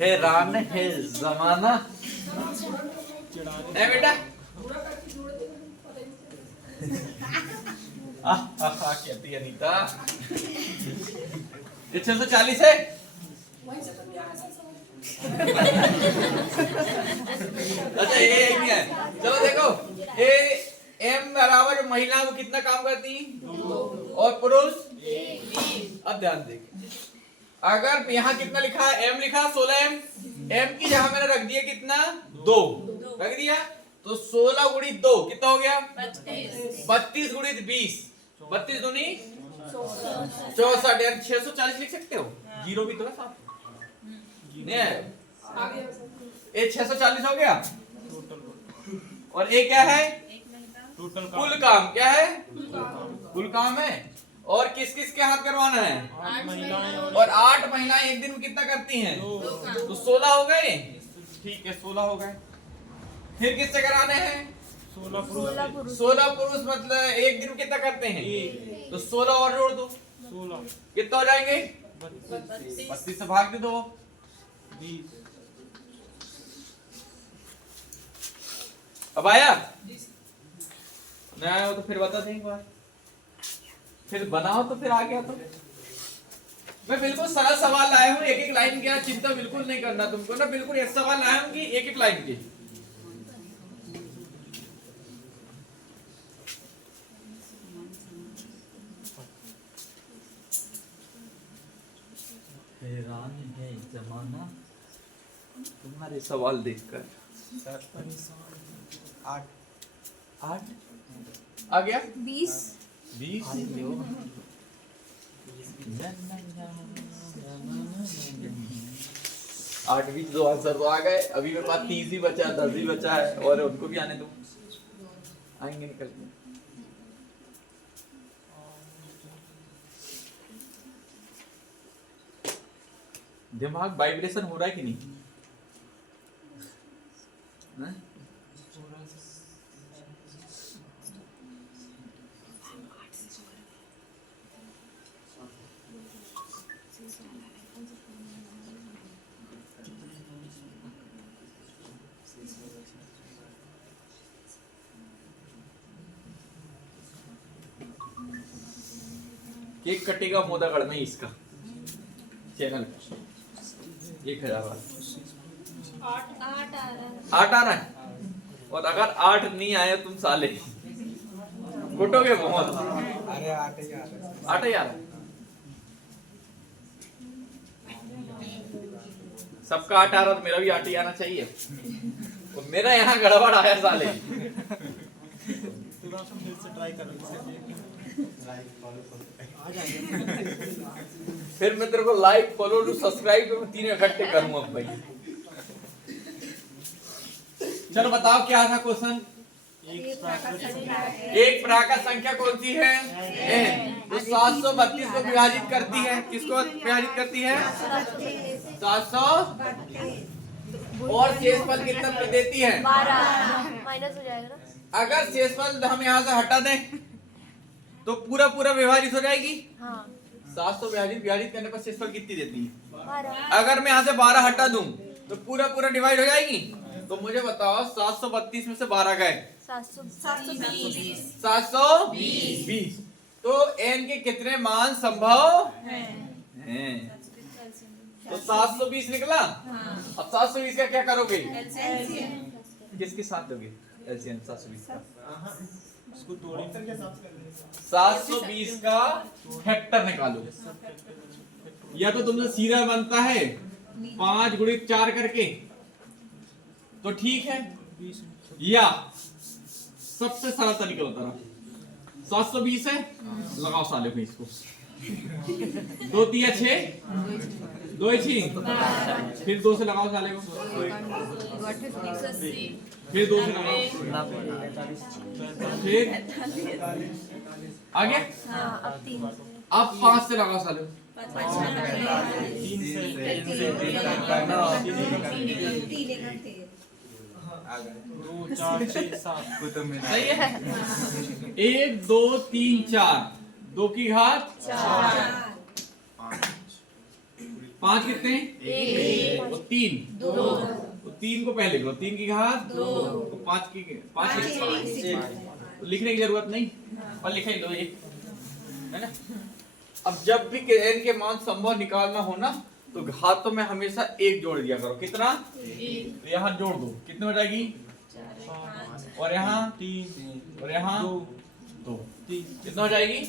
हैरान है जमाना है बेटा। कहती है अनीता, ये 640 है। अच्छा ये एक ही है। चलो देखो, ये एम बराबर जो महिला वो कितना काम करती और पुरुष? अब ध्यान देखिए, अगर यहाँ कितना लिखा है? एम लिखा 16 एम, एम की जगह मैंने रख दिया कितना? 2 रख दिया, तो 16 गुणी 2 कितना हो गया? 32 गुणी 20, 32 दूनी 64 यार 640 लिख सकते हो, जीरो भी तो है साथ नहीं है। ये 640 हो गया। और ये क्या है? कुल काम क्या है? कुल काम है। और किस किस के हाथ करवाना है? 8 महिलाएं और 8 महिलाएं एक दिन में कितना करती हैं? तो 16 हो गए। ठीक है 16 हो गए। फिर किससे कराने हैं? 16 पुरुष 16 पुरुष मतलब एक दिन में कितना करते हैं? तो 16 और जोड़ दो 16 कितना हो जाएंगे? 32 से भाग दे दो 20 अब आया नहीं आया हो तो फिर बता दें एक बार फिर बनाओ तो फिर आ गया तो मैं बिल्कुल सरल सवाल लाया हूँ एक एक लाइन की चिंता बिल्कुल नहीं करना तुमको ना बिल्कुल एक सवाल लाया हूँ कि एक एक लाइन की हैरान है जमाना तुम्हारे सवाल देखकर 8 आ गया 20 8 20 दो आंसर तो आ गए अभी मेरे पास 30 ही बचा 10 ही बचा है और उनको भी आने दो आएंगे निकल के दिमाग वाइब्रेशन हो रहा है कि नहीं ना? केक कटेगा मोदागढ़ में इसका चैनल 1000 आठ आ रहा है 8 आ रहा है और अगर 8 नहीं आए तुम साले कुटोगे बहुत अरे 8 ही आ रहा 8 ही आ रहा है सबका 8 आ रहा तो मेरा भी 8 ही आना चाहिए तो मेरा यहाँ गड़बड़ आया साले फिर से ट्राई करो आ जाएगा फिर मैं तेरे को लाइक फॉलो टू सब्सक्राइब तो 3 इकट्ठे करूंगा भाई चलो बताओ क्या था क्वेश्चन एक प्राकृत संख्या कौन सी है तो 732 को विभाजित करती है किसको विभाजित करती है 700 और शेषफल कितना देती है 12 माइनस हो जाएगा ना अगर शेषफल हम यहाँ से हटा दें तो पूरा पूरा विभाजित हो जाएगी हाँ 700 विभाजित करने पर शेषफल कितनी देती है 12 अगर मैं यहाँ से 12 हटा दूं तो पूरा पूरा डिवाइड हो जाएगी तो मुझे बताओ 732 में से 12 गए 720 तो n के कितने मान संभव हैं तो 720 निकला अब 720 का क्या करोगे किसके साथ दोगे एलसीएम 720 का उसको तोड़िए 720 का फैक्टर निकालो या तो तुमसे सीधा बनता है 5 गुणित 4 करके तो ठीक है या सबसे सरल तरीका बता रहा 720 है लगाओ साले को इसको 2 3 6 2 6 फिर 2 से लगाओ साले को फिर 2 से लगाओ फिर आगे हाँ अब 3 अब 5 से लगाओ साले को 3 से 2 4 6 7 सही है 1 2 3 4 2 की घात 5 कितने और 3 तो 3 को पहले करो 3 की घात 2 तो 5 की 5 लिखने की जरूरत नहीं पर लिख ही लो ये है ना अब जब भी n के मान संभव निकालना हो ना तो घातों में हमेशा 1 जोड़ दिया करो कितना तो यहाँ जोड़ दो कितने हो जाएगी और यहाँ 3 और यहाँ 2 कितना हो जाएगी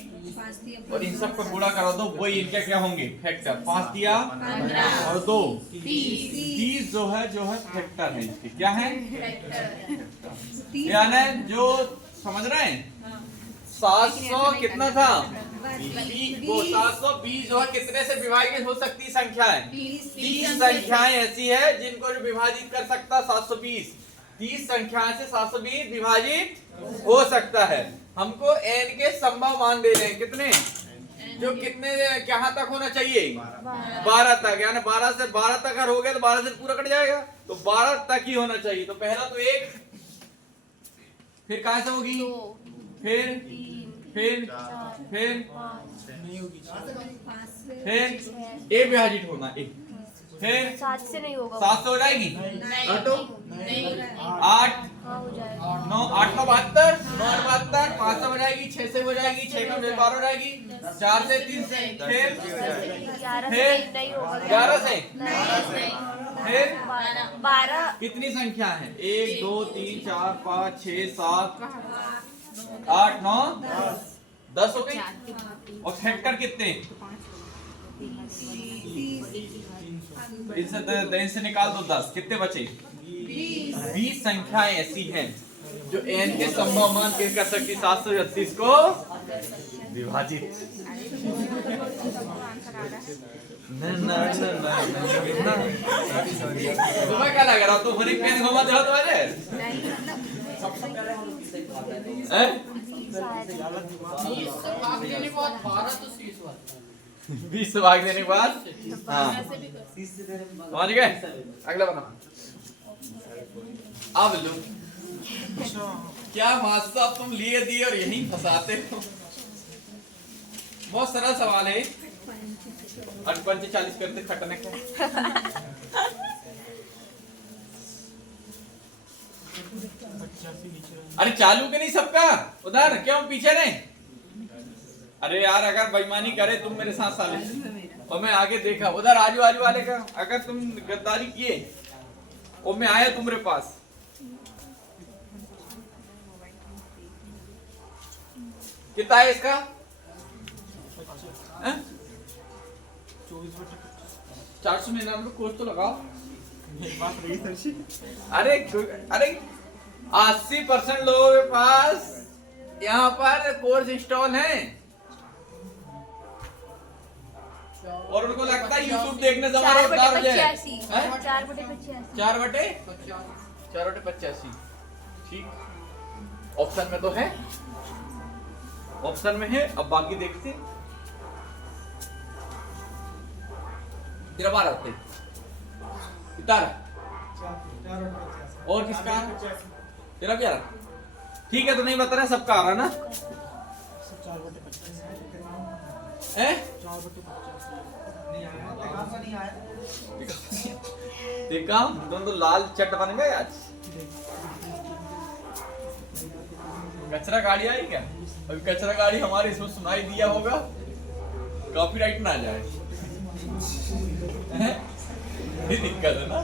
और इन सब को गुणा करा दो वही इनके क्या होंगे फैक्टर 5 दिया और 2 30 जो है फैक्टर है इसके क्या है यानी जो समझ रहे हैं 700 कितना था वो 720 जो है कितने से विभाजित हो सकती संख्या है 30 संख्याएं ऐसी है जिनको जो विभाजित कर सकता 720 30 संख्याएं से 720 विभाजित हो सकता है हमको n के संभव मान दे रहे हैं कितने जो कितने कहाँ तक होना चाहिए 12 तक, यानी 12 से 12 तक अगर हो गया तो 12 से पूरा कट जाएगा, तो 12 तक ही होना चाहिए। तो पहला तो 1, फिर कहाँ से होगी, फिर नहीं होगी। ए विभाजित होना, एक फिर 7 से नहीं होगा। 7 से हो जाएगी, घटो 8 हाँ हो जाएगा। 9 8 9 72 9 72 5 से हो जाएगी, 6 से हो जाएगी, 6 का 12 हो जाएगी, 4 से 3 से, फिर 11 से नहीं होगा। 11 से, फिर 12 कितनी संख्या है, 1 2 3 4 5 6 7 8 9 10 हो गई। और फैक्टर कितने, इनसे निकाल दो 10, कितने बचे, 20 संख्याएं ऐसी हैं जो n के संभव मान के कर सकती 736 को विभाजित। तुम्हें क्या लग रहा, तुम हरी पेन घुमा दे तुम्हारे, 20 से भाग देने के बाद, हाँ समझ गए। अगला बना, अब लो क्या मास्टर तुम लिए दिए और यहीं फंसाते हो। बहुत सरल सवाल है, 45 करते खटने का। अरे चालू के नहीं सबका उधर, क्यों पीछे नहीं। अरे यार अगर बेईमानी करे तुम मेरे साथ साले, और मैं आगे देखा उधर आजू आजू वाले का, अगर तुम गद्दारी किए और मैं आया तुम्हारे पास, कितना है इसका, 400 में नाम कोर्स तो लगाओ। अरे अरे 80% लोगों के पास यहाँ पर कोर्स इंस्टॉल है और उनको लगता है यूट्यूब देखने से हमारा उद्धार हो जाए। 4/85 ठीक, ऑप्शन में तो है, ऑप्शन में है। अब बाकी देखते, तेरा 12 होते कितना, और किसका तेरा 11, ठीक है। तो नहीं बता रहा, सबका आ रहा ना, 4/85 दोनों तो लाल चट बन गए आज। कचरा गाड़ी आई क्या, अभी कचरा गाड़ी हमारे इसमें सुनाई दिया होगा, कॉपीराइट ना आ जाए, ये दिक्कत है ना।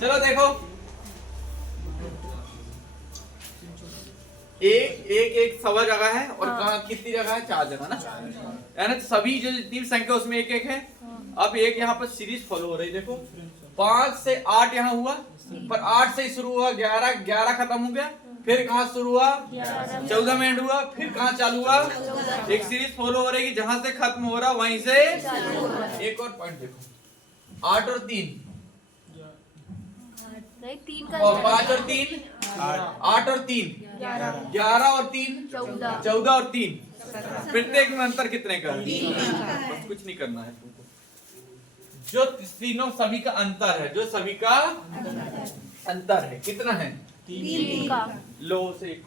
चलो देखो, एक सवा जगह है और कहाँ कितनी जगह है, 4 जगह ना, यानी सभी जो जितनी संख्या उसमें एक एक है। अब एक यहाँ पर सीरीज फॉलो हो रही, देखो 5 से 8 यहाँ हुआ, पर 8 से शुरू हुआ, 11 खत्म हो गया, फिर कहाँ शुरू हुआ, 14 में एंड हुआ, फिर कहाँ चालू हुआ, एक सीरीज फॉलो हो रही, जहां से खत्म हो रहा वहीं से। एक और पॉइंट देखो, 8 और 3 नहीं, 3 और 5 और 3 8 और 3 11 और 3 14 और 3, प्रत्येक में अंतर कितने का, बस कुछ नहीं करना है तुमको, जो तीनों सभी का अंतर है, जो सभी का अंतर है कितना है, 3 का, लो से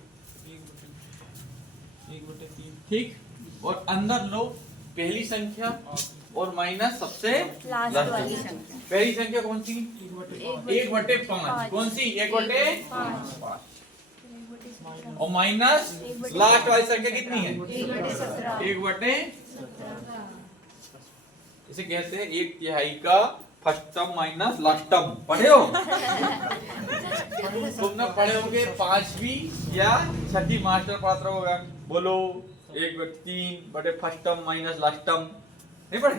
1/3 ठीक, और अंदर लो पहली संख्या और माइनस सबसे लास्ट लास्ट वाली संख्या। संख्या। पहली संख्या कौन सी, 1/5, कौन सी 1/5, और माइनस लास्ट वाली संख्या कितनी है, 1/17। इसे कहते हैं 1/3 का फर्स्टम माइनस लास्टम, पढ़े हो तुमने पढ़े होंगे 5वीं या 6ठी मास्टर पात्र होगा, बोलो 1/3 फर्स्टम माइनस लास्टम, नहीं पढ़े,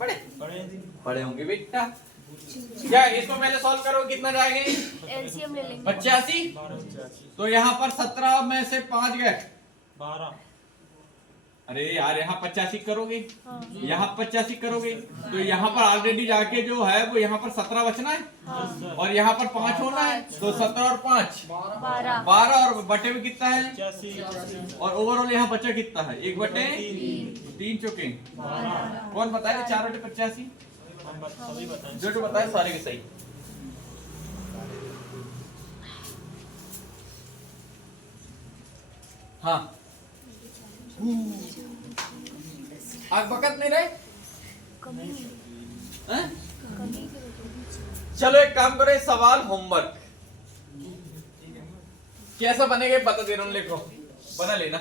नहीं पढ़े होंगे बेटा। क्या इसको पहले सॉल्व करो, कितना जाएंगे, एलसीएम ले लेंगे 85, तो यहाँ पर 17 में से 5 गए, 12 अरे यार यहाँ 85 करोगे, यहाँ 85 करोगे, तो यहाँ पर ऑलरेडी जाके जो है वो यहाँ पर 17 बचना है और यहाँ पर 5 होना है, तो 17 और 5 12 और बटे में कितना है 85 और ओवरऑल यहाँ बचा कितना है 1/3 चुके। कौन बताए 4/85? हम सभी बताएं। जो बताए सारे के सही। हाँ आग बकत नहीं रहे हैं? चलो एक काम करो, सवाल होमवर्क कैसा बनेगा बता दे रहा हूं, लिखो बना लेना।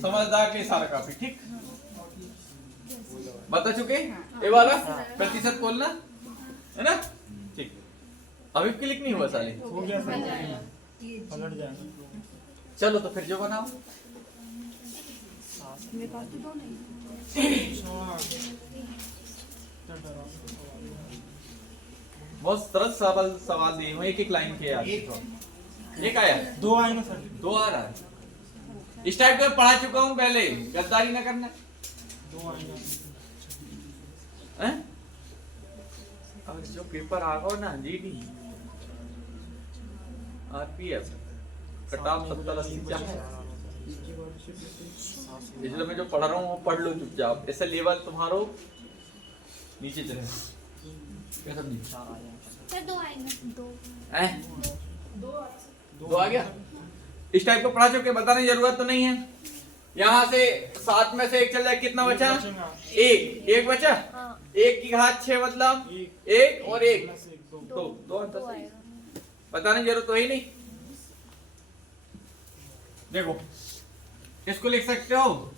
समझदार के सारा काफी ठीक बता चुके। ये वाला प्रतिशत खोलना है ना, ठीक। अभी क्लिक नहीं हुआ साले, हो गया सर, पलट जाएंगे। चलो तो फिर जो बनाओ। मेरे पास तो दो नहीं। बहुत सरल सवाल दिए हुए, एक लाइन के यार। एक आया, 2 आए ना सर, 2 आ रहा है। इस टाइप का पढ़ा चुका हूं पहले, गद्दारी ना करना 2 आए ना। हैं? और जो पेपर आ गया ना जीडी आरपीएफ कटाप 70-80 चाहिए, इसलिए मैं जो पढ़ रहा हूँ वो पढ़ लो चुपचाप, ऐसे लेवल तुम्हारो नीचे चले कैसा नहीं। सर 2 आएंगे। 2 दो आ गया। इस टाइप को पढ़ा चुके, बताने की जरूरत तो नहीं है। यहाँ से 7 में से 1 चल जाए, कितना बचा 1 बचा। 1 की घात 6 मतलब 1 और 1 तो 2 बताने की जरूरत तो ही नहीं। देखो इसको लिख सकते हो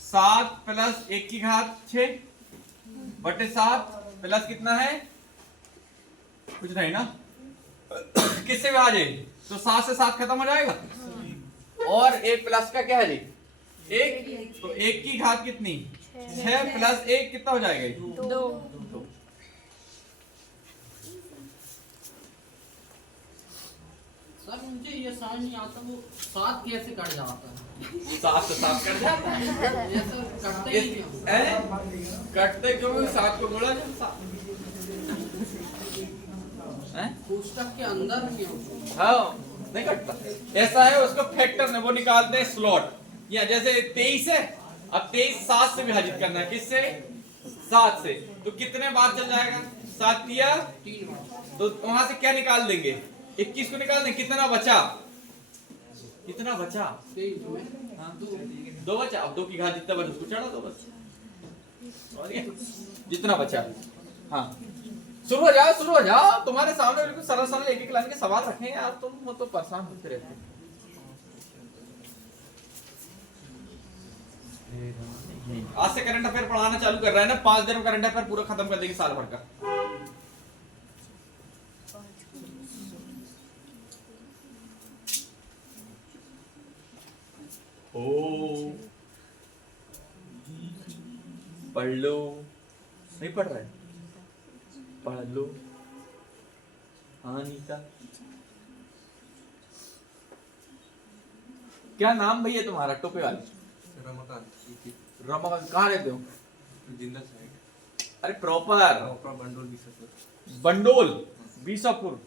7 + 1 की घात 6 बटे 7 प्लस कितना है कुछ नहीं ना, किससे भी आ जाए तो 7 से 7 खत्म हो जाएगा और 1 प्लस का क्या है जी 1, तो 1 की घात कितनी 6 + 1 कितना हो जाएगा 2। सर मुझे ये समझ नहीं आता वो 7 कैसे कट जाता है। 7 से 7 कट जाता है। ये सर कटते ही क्यों? कटते क्यों 7 को बोला हैं? कोष्टक के अंदर क्यों? हाँ नहीं कटता, ऐसा है उसको फैक्टर ने वो निकालते हैं स्लॉट। या जैसे 23 है, अब 23 7 से विभाजित करना है, किससे 7 से, तो कितने बार चल जाएगा 7 या 3 बार। तो वहां से क्या निकाल देंगे 21 को निकाल देंगे, कितना बचा 23 में हाँ 2 बचा। अब 2 की घात जितना बचा उसको चढ़ा दो बस, और ये जितना बचा। हाँ शुरू हो जाओ तुम्हारे सामने बिल्कुल सरल एक लाइन के सवाल रखे हैं यार, तुम तो परेशान होते रहते। आज से करंट अफेयर पढ़ाना चालू कर रहा है ना, 5 दिन में करंट अफेयर पूरा खत्म कर देंगे साल भर का। ओ पढ़ लो, नहीं पढ़ रहा है पढ़ लो। हाँ नीता क्या नाम भैया तुम्हारा टोपे वाले? रमाकांत कहाँ रहते हो? अरे प्रॉपर बंडोल बीसापुर,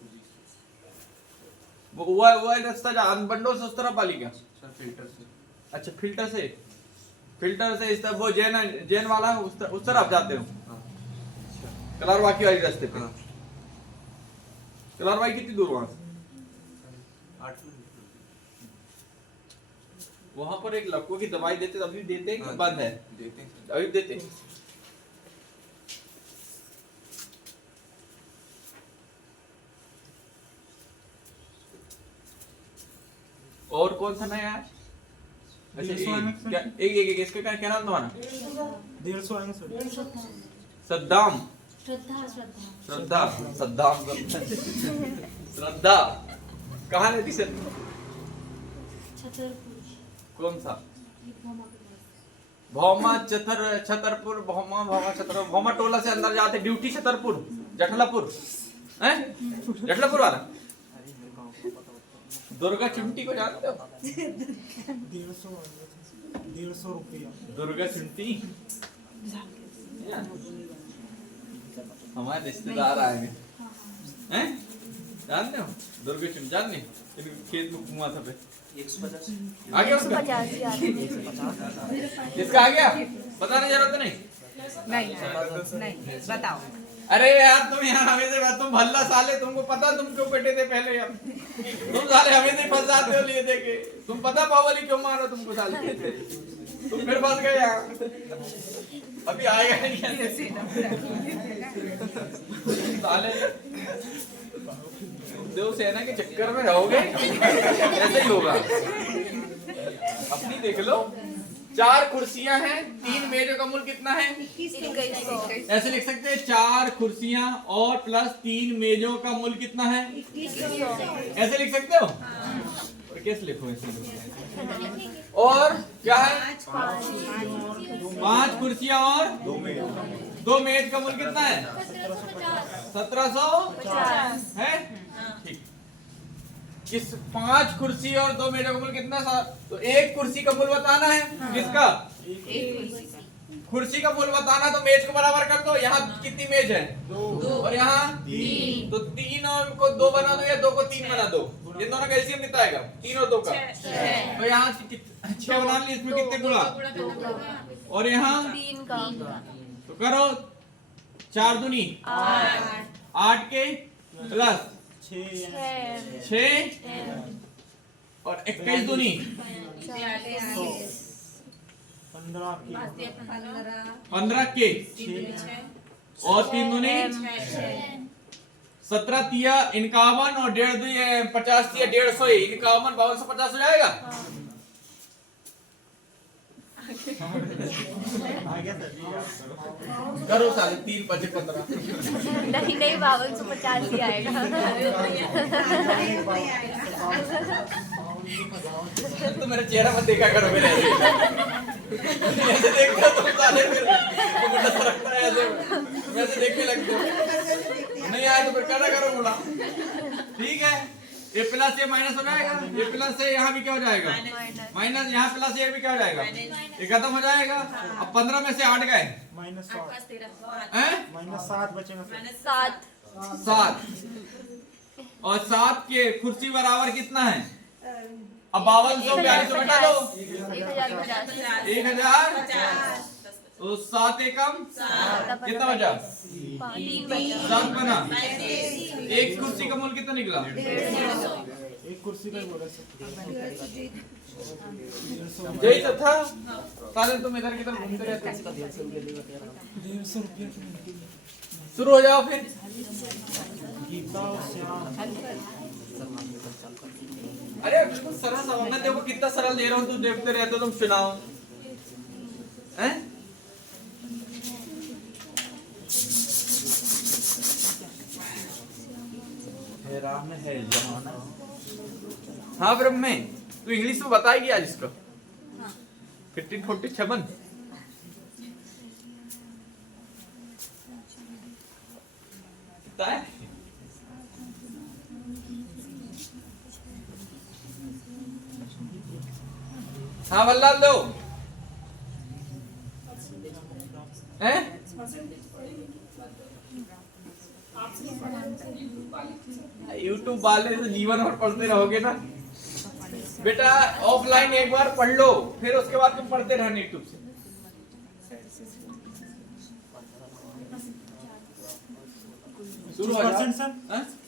वो रास्ता जा बंडोल से उस तरफ वाली क्या? अच्छा फिल्टर से इस तरफ वो जैन वाला है, उस तरफ जाते हो कलारवाकी वाली रास्ते पे। कलारवाई कितनी दूर वहां से? 8 वहां पर एक लकवों की दवाई देते, अभी देते हैं कि बंद है? देते हैं अभी देते हैं। और कौन सा नया है? अच्छा क्या एक इसका क्या नाम तुम्हारा? 150 आएंगे सर। सद्दाम श्रद्धा श्रद्धा कहाँ रहती सर? छतरपुर। कौन सा? भौमा छतरपुर भौमा टोला से अंदर जाते ड्यूटी छतरपुर जटलापुर हैं? जटलापुर वाला दुर्गा चिमटी को जानते हो? 150 आएंगे। ₹150 दुर्गा चुनती हमारे रिश्तेदार आएंगे हैं जानते हो दुर्गा चुन जानते खेत में कुआं था पे 150 आ गया उसका 150 किसका आ गया बताने जरूरत नहीं नहीं बताओ। अरे यार तुम यहाँ हमें तुम भल्ला साले तुमको पता तुम क्यों बैठे थे पहले यार तुम साले हमें से फंस जाते हो लिए थे के तुम पता बावली क्यों मारो तुमको साले तुम फिर फंस गए यहाँ अभी आएगा नहीं साले देव सेना के चक्कर में रहोगे ऐसे ही होगा अपनी देख लो 4 कुर्सियां हैं 3 मेजों का मूल्य कितना है 2100 ऐसे लिख सकते हैं 4 कुर्सियां और प्लस 3 मेजों का मूल्य कितना है ऐसे लिख सकते हो और कैसे लिखो ऐसे और क्या है 5 कुर्सियां और 2 मेज का मूल्य कितना है 1750 है ठीक किस 5 कुर्सी और 2 मेजों का मूल्य कितना तो 1 कुर्सी का मूल्य बताना है किसका कुर्सी का मूल्य बताना तो मेज को बराबर कर दो यहाँ कितनी मेज है 2 और यहाँ 3 तो 3 और को 2 बना दो या 2 को 3 बना दो ये दोनों का एलसीएम कितना आएगा 3 और 2 का तो यहाँ 6 बना ली इसमें कितने गुणा और यहाँ 3 का तो करो 4 दूनी 8 के प्लस 6 और 21 दूनी 15 के और 3 दूनी 17 तिया 51 और 50 तिया 150 51 5250 हो जाएगा करो साले 3 5 15 नहीं 5250 ही आएगा तो मेरा चेहरा मत देखा करो मेरे ऐसे देखता तुम साले फिर तो मुझे ऐसा लगता है ऐसे वैसे देखने लगते हो नहीं आया तो फिर क्या करो बोला ठीक है ये प्लस ये माइनस हो जाएगा ये प्लस से यहाँ भी क्या हो जाएगा माइनस यहाँ प्लस ये भी क्या हो जाएगा ये खत्म हो जाएगा अब 15 में से 8 गए -7 बचेगा 7 और 7 के कुर्सी बराबर कितना है अब 5242 बटा दो 1050 तो 7 एकम कितना बचा 7 बना एक कुर्सी का मूल्य कितना निकला 1 कुर्सी का बोला यही तो था साले तुम इधर की तरफ घूमते रहते ₹150 शुरू हो जाओ फिर गीता और श्याम अरे बिल्कुल सरल सवाल मैं देखो कितना सरल दे रहा हूँ तुम देखते रहते हो तुम सुनाओ हैं राम है जमाना हाँ ब्रह्म में तू इंग्लिश में बताएगी आज इसको 1547 हाँ बल्ला दो हैं YouTube वाले तो जीवन भर पढ़ते रहोगे ना बेटा ऑफलाइन एक बार पढ़ लो फिर उसके बाद तुम पढ़ते रहना यूट्यूब से शुरू हो जाओ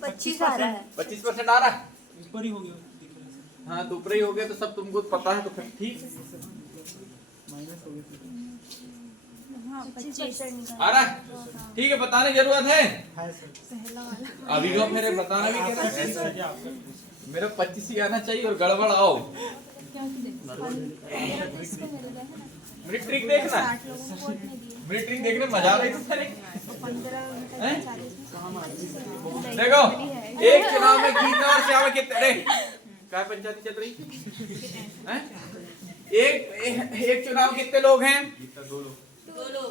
25 आ रहा है 25% आ रहा है ऊपर ही हो गया हाँ तो ऊपर ही हो गया तो सब तुमको पता है तो फिर ठीक माइनस हो गया 25% आ रहा है ठीक है बताने की जरूरत है सर अभी को मेरे बताना भी क्या है मेरा 25 ही आना चाहिए और गड़बड़ आओ मेरी ट्रिक देखना मेरी ट्रिक देखने मजा आ रही है देखो एक चुनाव में गीता और श्यामा कितने क्या पंचायती चल रही हैं एक चुनाव कितने लोग हैं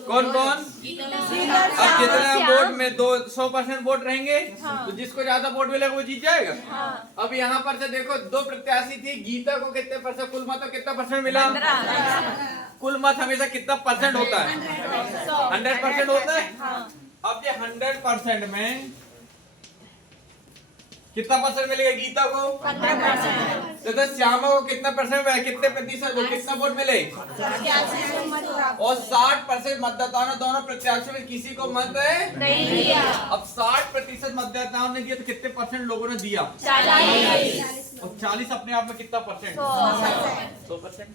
कौन कौन? अब जितना वोट में 100% वोट रहेंगे तो जिसको ज्यादा वोट मिलेगा वो जीत जाएगा। अब यहाँ पर से देखो 2 प्रत्याशी थी, गीता को कितने परसेंट, कुल मत कितना परसेंट मिला? कुल मत हमेशा कितना परसेंट होता है? 100% होता है। अब ये 100% में कितना परसेंट मिलेगा गीता को? 15%। तो श्यामा को कितना परसेंट, कितने प्रतिशत, कितना वोट मिले? और 60% मतदाताओं ने दोनों प्रत्याशियों में किसी को मत नहीं दिया। अब 60% मतदाताओं ने दिया तो कितने परसेंट लोगों ने दिया? 40। और 40 अपने आप में कितना परसेंट? 100%।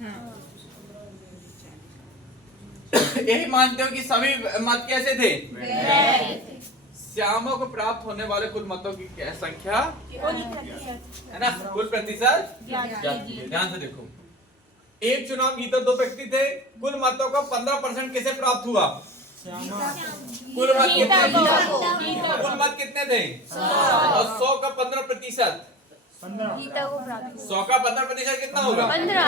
यही मानते हो कि सभी मत कैसे थे? श्यामा को प्राप्त होने वाले कुल मतों की संख्या है ना, कुल प्रतिशत। ध्यान से देखो, एक चुनाव गीता 2 व्यक्ति थे, कुल मतों का 15% किसे प्राप्त हुआ? कुल मत कितने? कुल मत कितने थे? और 100 का 15%, 100 का 15% कितना होगा? 15।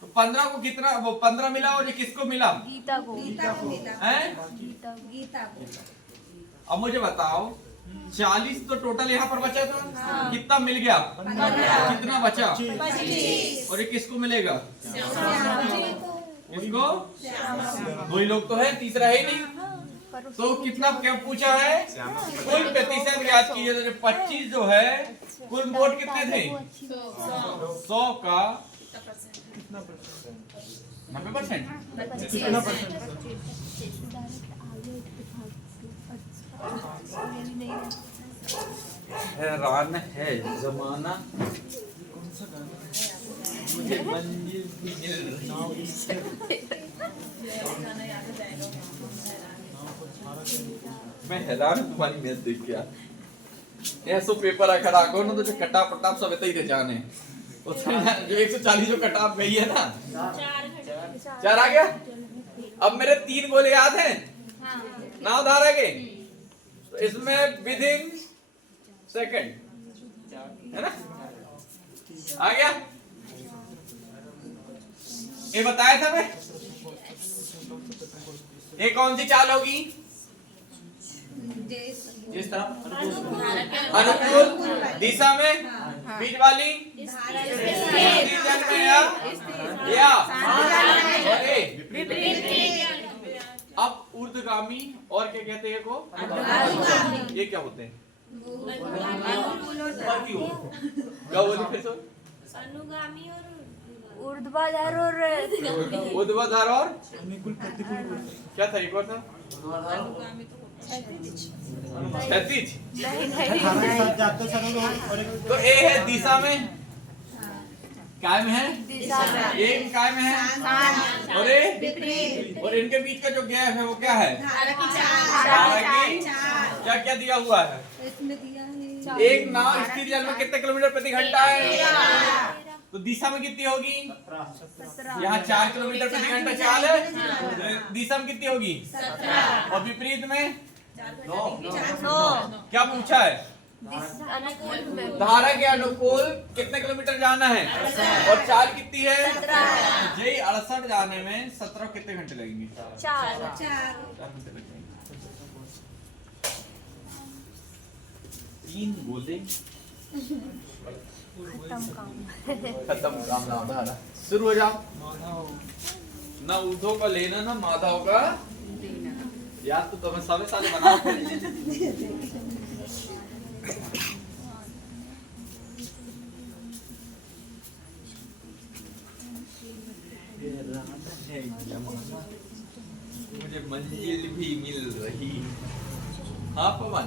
तो 15 को कितना, वो 15 मिला और ये किसको मिला? गीता को हैं? अब मुझे बताओ 40 तो टोटल यहाँ पर बचा था, कितना मिल गया? कितना बचा? 25। और ये किसको मिलेगा? इसको। 2 ही लोग तो है, तीसरा है ही नहीं। तो कितना क्या पूछा है? कुल प्रतिशत याद कीजिए, 25 जो है कुल वोट कितने थे? 100 का 90%। हैरान है जमाना, मुझे मंजिल भी मिल रही। मैं हैरान हूँ तुम्हारी मैच देख के यार। ऐसो पेपर आकर आको ना तो जो कटाप पटाप सब इतना ही जाने उसमें जो 140 जो कटाप गई है ना, 4 आ गया। अब मेरे 3 गोले याद हैं नाव धारा के, तो इसमें विद इन सेकंड है ना, आ गया। ये बताया था मैं, ये कौन सी चाल होगी? जिस तरह अनुकूल दिशा में, बीच वाली में या अब ऊर्ध्वगामी और क्या कहते हैं को? ये क्या होते हैं? क्या बोली फिर से? अनुगामी और ऊर्ध्वाधर और ऊर्ध्वाधर और क्या था? एक और था क्षैतिज। तो ए है दिशा में, कायम है, एक कायम है, और और इनके बीच का जो गैप है वो क्या है? क्या क्या दिया हुआ है? एक नाव स्थिर जल में कितने किलोमीटर प्रति घंटा है? तो दिशा में कितनी होगी? यहाँ 4 किलोमीटर प्रति घंटा चाल है, दिशा में कितनी होगी? और विपरीत में 9। क्या पूछा है? धारा के अनुकूल कितने किलोमीटर जाना है? और चाल कितनी है? यही 68 जाने में 17 कितने घंटे लगेंगे? 4 घंटे लगेंगे। 3 गोले खत्म काम ना धारा। शुरू हो जाओ। ना उद्धव का लेना ना माधव का याद, तो तुम्हें साले साले बनाओ। मुझे मंजिल भी मिल रही। हाँ पवन,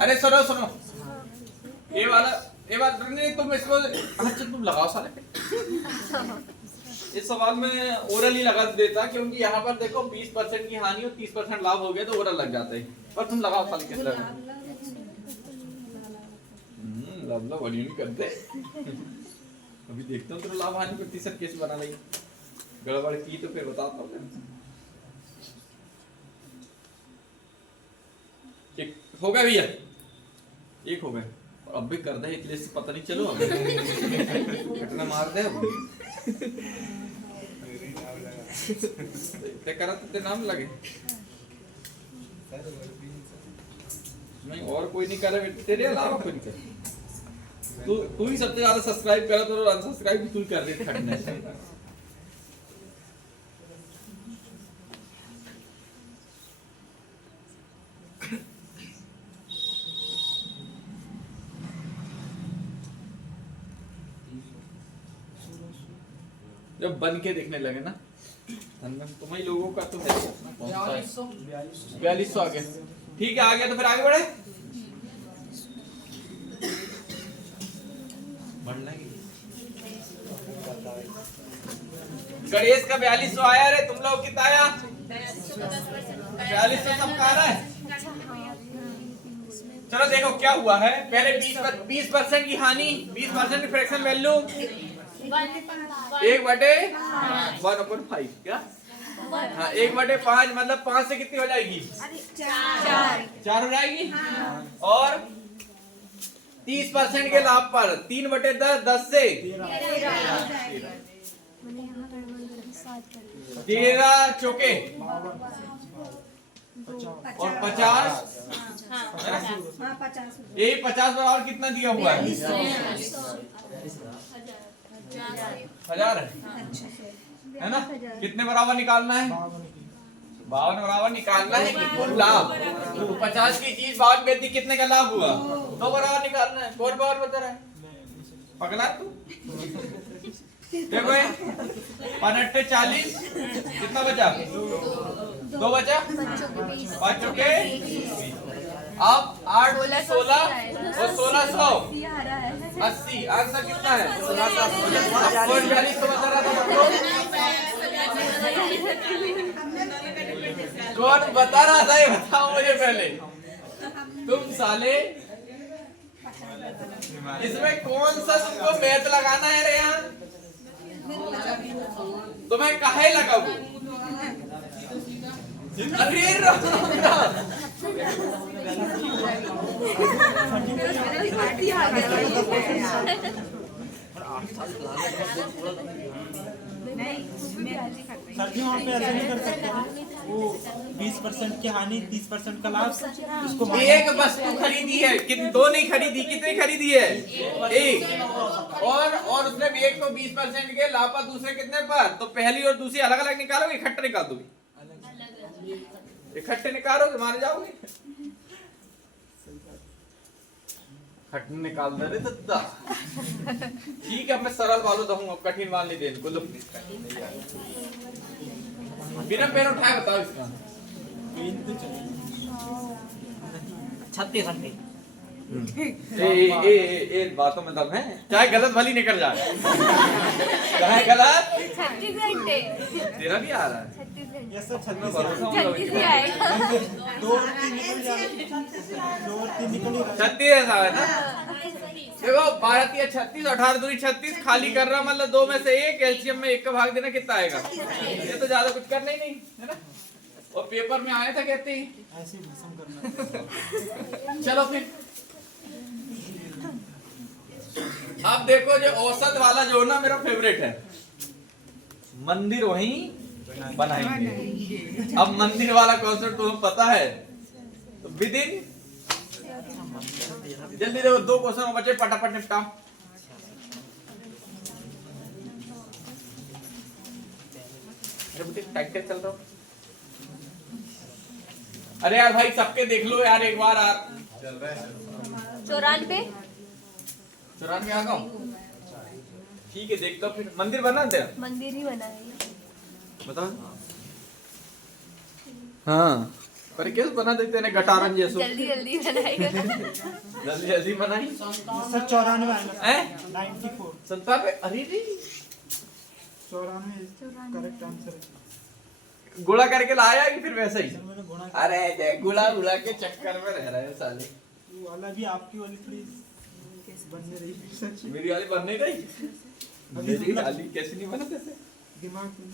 अरे सुनो सुनो, ये वाला नहीं, तुम इसको अच्छा तुम लगाओ साले। इस सवाल में ओरल ही लगा देता, क्योंकि यहाँ पर देखो 20% की हानि और 30% लाभ हो गया तो ओरल लग जाता है। पर तुम लगाओ साले किस तरह लाभ नहीं करते। अभी देखता हूँ तेरा लाभ हानि प्रतिशत कैसे बना रही, गड़बड़ की तो फिर बताता हूँ। एक हो गया भैया, एक हो गया और अब भी कर दे, इसलिए पता नहीं चलो घटना मार दे। ते करा तो नाम लगे नहीं, और कोई नहीं करे तेरे अलावा कोई नहीं करे। तू ही सबसे ज्यादा सब्सक्राइब करा तो अनसब्सक्राइब भी तू ही कर रही खटने से। जब बन के दिखने लगे ना तुम्हारे लोगों का तो है 4200 आगे ठीक है, आ गया तो फिर आगे बढ़े। गणेश का 4200 आया रे, तुम लोग कितना आया? 4200 सबका आ रहा है। चलो देखो क्या हुआ है, पहले 20% की हानि, 20% की फ्रैक्शन वैल्यू 1/1/5 क्या? हाँ 1/5 मतलब 5 से कितनी हो जाएगी? 4 हो जाएगी। और 30% के लाभ पर 3/10 10 से 13 चौके और 50 यही 50 बराबर कितना दिया हुआ है? 1000 है ना। कितने बराबर निकालना है? 52 बराबर निकालना है कि कुल लाभ 50 की चीज 52 में दी, कितने का लाभ हुआ? 2 बराबर निकालना है। कौन बराबर बता रहा है? पगला तू। देखो 5/40 कितना बचा? 2 बचा, 5 चौके। अब 8 16 और 1600 80 आंसर कितना है? 42 तो बता रहा था। कौन बता रहा था ये बताओ मुझे पहले। तुम साले इसमें कौन सा तुमको मैथ लगाना है रे? यहाँ तुम्हें काहे लगाओ? अरे सर जी वहाँ पे ऐसा नहीं कर सकते वो 20% की हानि 30% का लाभ इसको एक वस्तु खरीदी है, दो नहीं खरीदी, कितनी खरीदी है? एक। और उसने भी एक को 20% के लाभ पर, दूसरे कितने पर? तो पहली और दूसरी अलग अलग निकालोगे, इकट्ठे निकाल दोगे? इकट्ठे निकालोगे मारे जाओगे। खटने निकाल दे रे दत्ता। ठीक है मैं सरल वालों दूंगा, कठिन वाल नहीं देने को। बिना पेन उठाए बताओ इसका। 36 घंटे ए बातों में दम है, चाहे गलत भली निकल जाए। चाहे गलत 36 घंटे तेरा भी आ रहा है। 36 घंटे यस सर 36 36 ही आएगा। 2 और 3 निकल जाएगा। 2 और 3 निकल ही रहा 36 ऐसा है ना। देखो 12 या 36 18 दूरी 36 खाली कर रहा मतलब 2 में से 1 एलसीएम में 1 का भाग देना कितना आएगा? ये तो ज्यादा कुछ करना ही नहीं है ना। और पेपर में आया था कहते ही ऐसे ही भस्म करना। चलो फिर अब देखो जो औसत वाला जो ना मेरा फेवरेट है, मंदिर वहीं बनाएंगे। अब मंदिर वाला कॉन्सेप्ट तुम्हें पता है तो विद इन जल्दी देखो 2 क्वेश्चन बचे, फटाफट निपटा। टाइट चल रहा हूं। अरे यार भाई सबके देख लो यार एक बार। 94 आ गया। ठीक है देखता हूँ। फिर मंदिर बना दे, मंदिर ही बना है बताओ। हाँ पर कैसे बना देते हैं गटारन जैसे? जल्दी जल्दी बनाएगा। जल्दी जल्दी बनाई। सर 94 आएगा। 94 97। अरे रे 94 करेक्ट आंसर है। गुणा करके लाया कि फिर वैसे ही? सर मैंने गुणा अरे देख गुणा गुणा के चक्कर में रह रहे हैं साले। वो वाला भी आपकी वाली थोड़ी बनने रही सच मेरी वाली बन नहीं रही। मेरी वाली कैसे नहीं बना जैसे दिमाग में।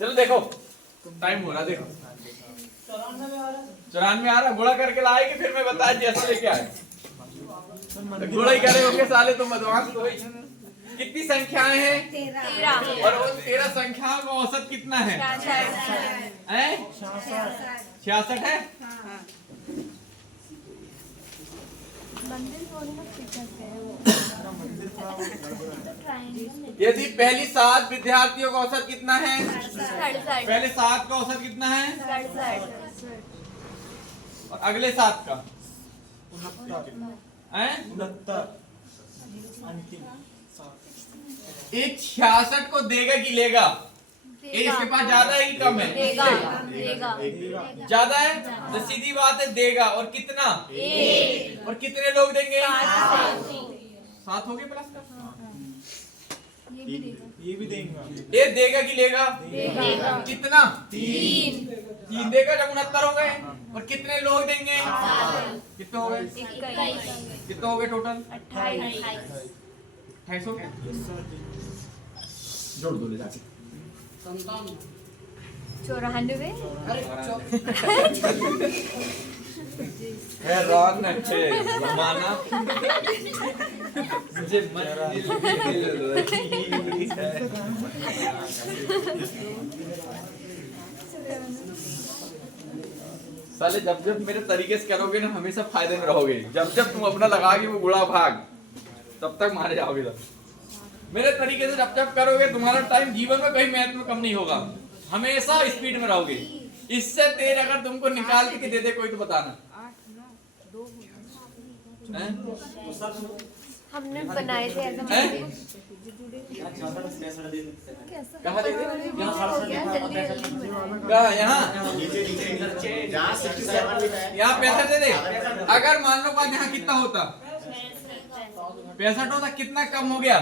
चलो देखो टाइम हो रहा, देखो 94 आ रहा। गुणा करके लाएगी फिर मैं बता जैसा लेके आए। गुणा ही करे होंगे साले, तुम बदमाश तो ही। कितनी संख्याएं हैं? 13 और वो 13 संख्याओं का औसत कितना है? 66 है। यदि पहली 7 विद्यार्थियों का औसत कितना है? 67 पहले 7 का औसत कितना है? 67 और अगले 7 का? 69 अंतिम एक 66 को देगा कि लेगा? ये इसके पास ज्यादा है कि कम है? देगा ज्यादा है तो सीधी बात है देगा। और कितना? और कितने लोग देंगे? 7 हो गए प्लस का। ये भी देंगे। ये देगा कि लेगा? देगा। कितना? 3 देगा जब 69 हो गए। और कितने लोग देंगे? कितने हो गए? 21 कितने हो गए टोटल? 28 28 हो गए। जोड़ दो ले जाके। 94 हैरान है जमाना मुझे साले जब जब मेरे तरीके से करोगे ना हमेशा फायदे में रहोगे। जब जब तुम अपना लगा के वो गुड़ा भाग तब तक मारे जाओगे। मेरे तरीके से जब जब करोगे तुम्हारा टाइम जीवन में कहीं मैथ में कम नहीं होगा। हमेशा स्पीड में रहोगे। इससे तेज अगर तुमको निकाल के दे दे कोई तो बताना। हमने बनाए थे ऐसा कहाँ दे दे? कहाँ? यहाँ 65 दे दे। अगर मान लो बात यहाँ कितना होता? 65 होता। कितना कम हो गया?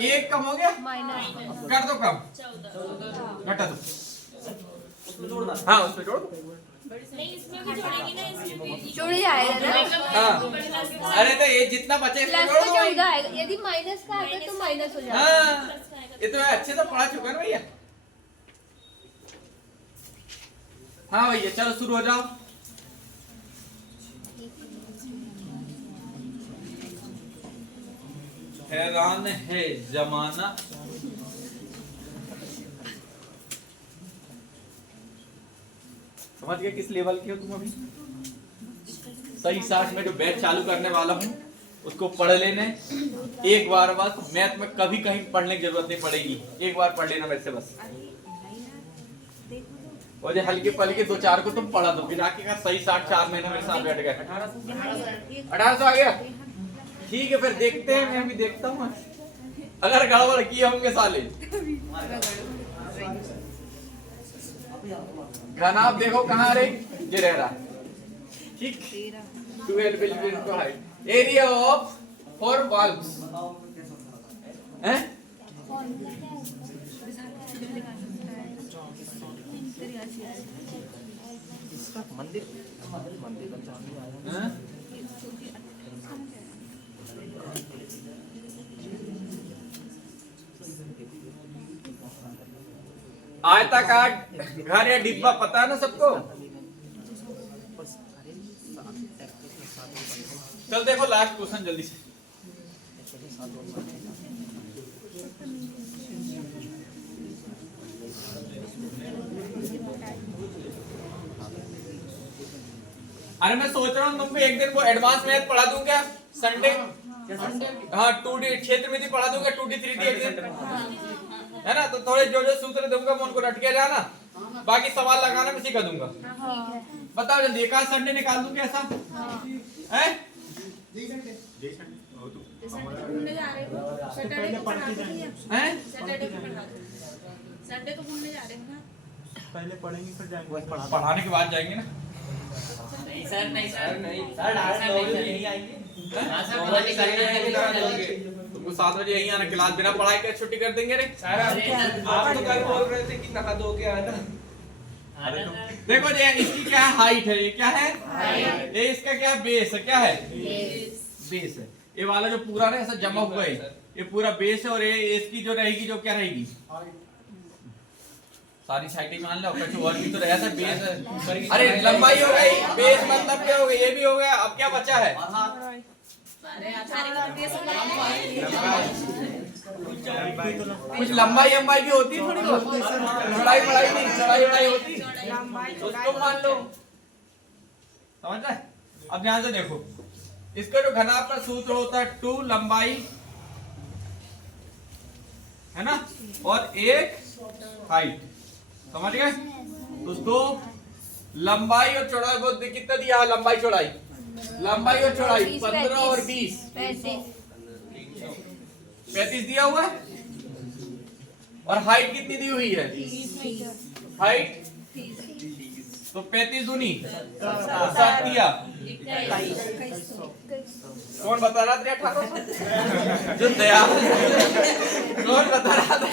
1 कम हो गया। माइनस कर दो कम, घटा दो। हाँ उसमें जोड़ दो। जुड़ जाएगा ना। हाँ अरे तो ये जितना बचे इसमें प्लस जोड़ का दो भाई। 14 आएगा। यदि माइनस का आएगा तो माइनस हो जाएगा। हाँ ये तो अच्छे से पढ़ा चुका है ना भैया। हाँ भैया चलो शुरू हो जाओ। हैरान है जमाना। समझ गए किस लेवल के हो तुम अभी? सही साथ में जो बैच चालू करने वाला हूँ उसको पढ़ लेने। एक बार बस मैथ में कभी कहीं पढ़ने की जरूरत नहीं पड़ेगी। एक बार पढ़ लेना वैसे बस। और जो हल्के पल्के 2-4 को तुम पढ़ा दो। बिना के सही 4 महीने मेरे साथ बैठ गए। 1800 आ गया। ठीक है फिर देखते हैं। मैं भी देखता हूँ अगर गड़बड़ किए होंगे साले। घना आप देखो कहाँ रे ये रह रहा। ठीक 12 बिल्कुल इनको हाइट। एरिया ऑफ 4 बल्ब्स हैं? आयताकार घर या डिब्बा पता है ना सबको? चल देखो लास्ट क्वेश्चन जल्दी से। अरे मैं सोच रहा हूँ तुमको एक दिन वो एडवांस मैथ पढ़ा दूं क्या? संडे हाँ 2D क्षेत्र में पढ़ा दूंगा 2D 3D एक दिन है ना। तो थोड़े जो जो सूत्र दूंगा मैं उनको रट के जाना। बाकी सवाल लगाना मैं सिखा दूंगा। बताओ जल्दी एक संडे निकाल दूं कैसा है? घूमने जा रहे हो सैटरडे को पढ़ा देंगे। सैटरडे को पढ़ा देंगे। संडे को घूमने जा रहे हैं ना। पहले पढ़ेंगे फिर जाएंगे। पढ़ाने के बाद जाएंगे ना। तुमको 7 बजे यहीं आना। क्लास बिना पढ़ाई के छुट्टी कर देंगे रे। आप तो कल बोल रहे थे कि नहा धो के आना। देखो जी इसकी क्या हाइट है? ये क्या है? ये इसका क्या बेस है? क्या है? बेस है। ये वाला जो पूरा ना ऐसा जमा हुआ है ये पूरा बेस है। और ये इसकी जो रहेगी जो क्या रहेगी? सारी साइड मान लो कुछ और भी तो रहता है बेस है। अरे लंबाई हो गई। बेस मतलब क्या हो गया? ये भी हो गया। अब क्या बचा है? अरे अठारह का दिए सब कुछ लंबाई लंबाई भी होती है थोड़ी बहुत, चौड़ाई बड़ाई नहीं, चौड़ाई बड़ाई होती उसको मान लो, समझ रहे? अब ध्यान से देखो, इसका जो घनाभ का सूत्र होता है 2 लंबाई है ना और 1 हाइट, समझ गए? तो 2 लंबाई और चौड़ाई बहुत कितना दिया है? लंबाई चौड़ाई, लंबाई और चौड़ाई 15 और 20 35 दिया हुआ है और हाइट कितनी दी हुई है? हाइट तो 35 दूनी 7 दिया, कौन बता रहा था? 1800 जो दया, कौन बता रहा था?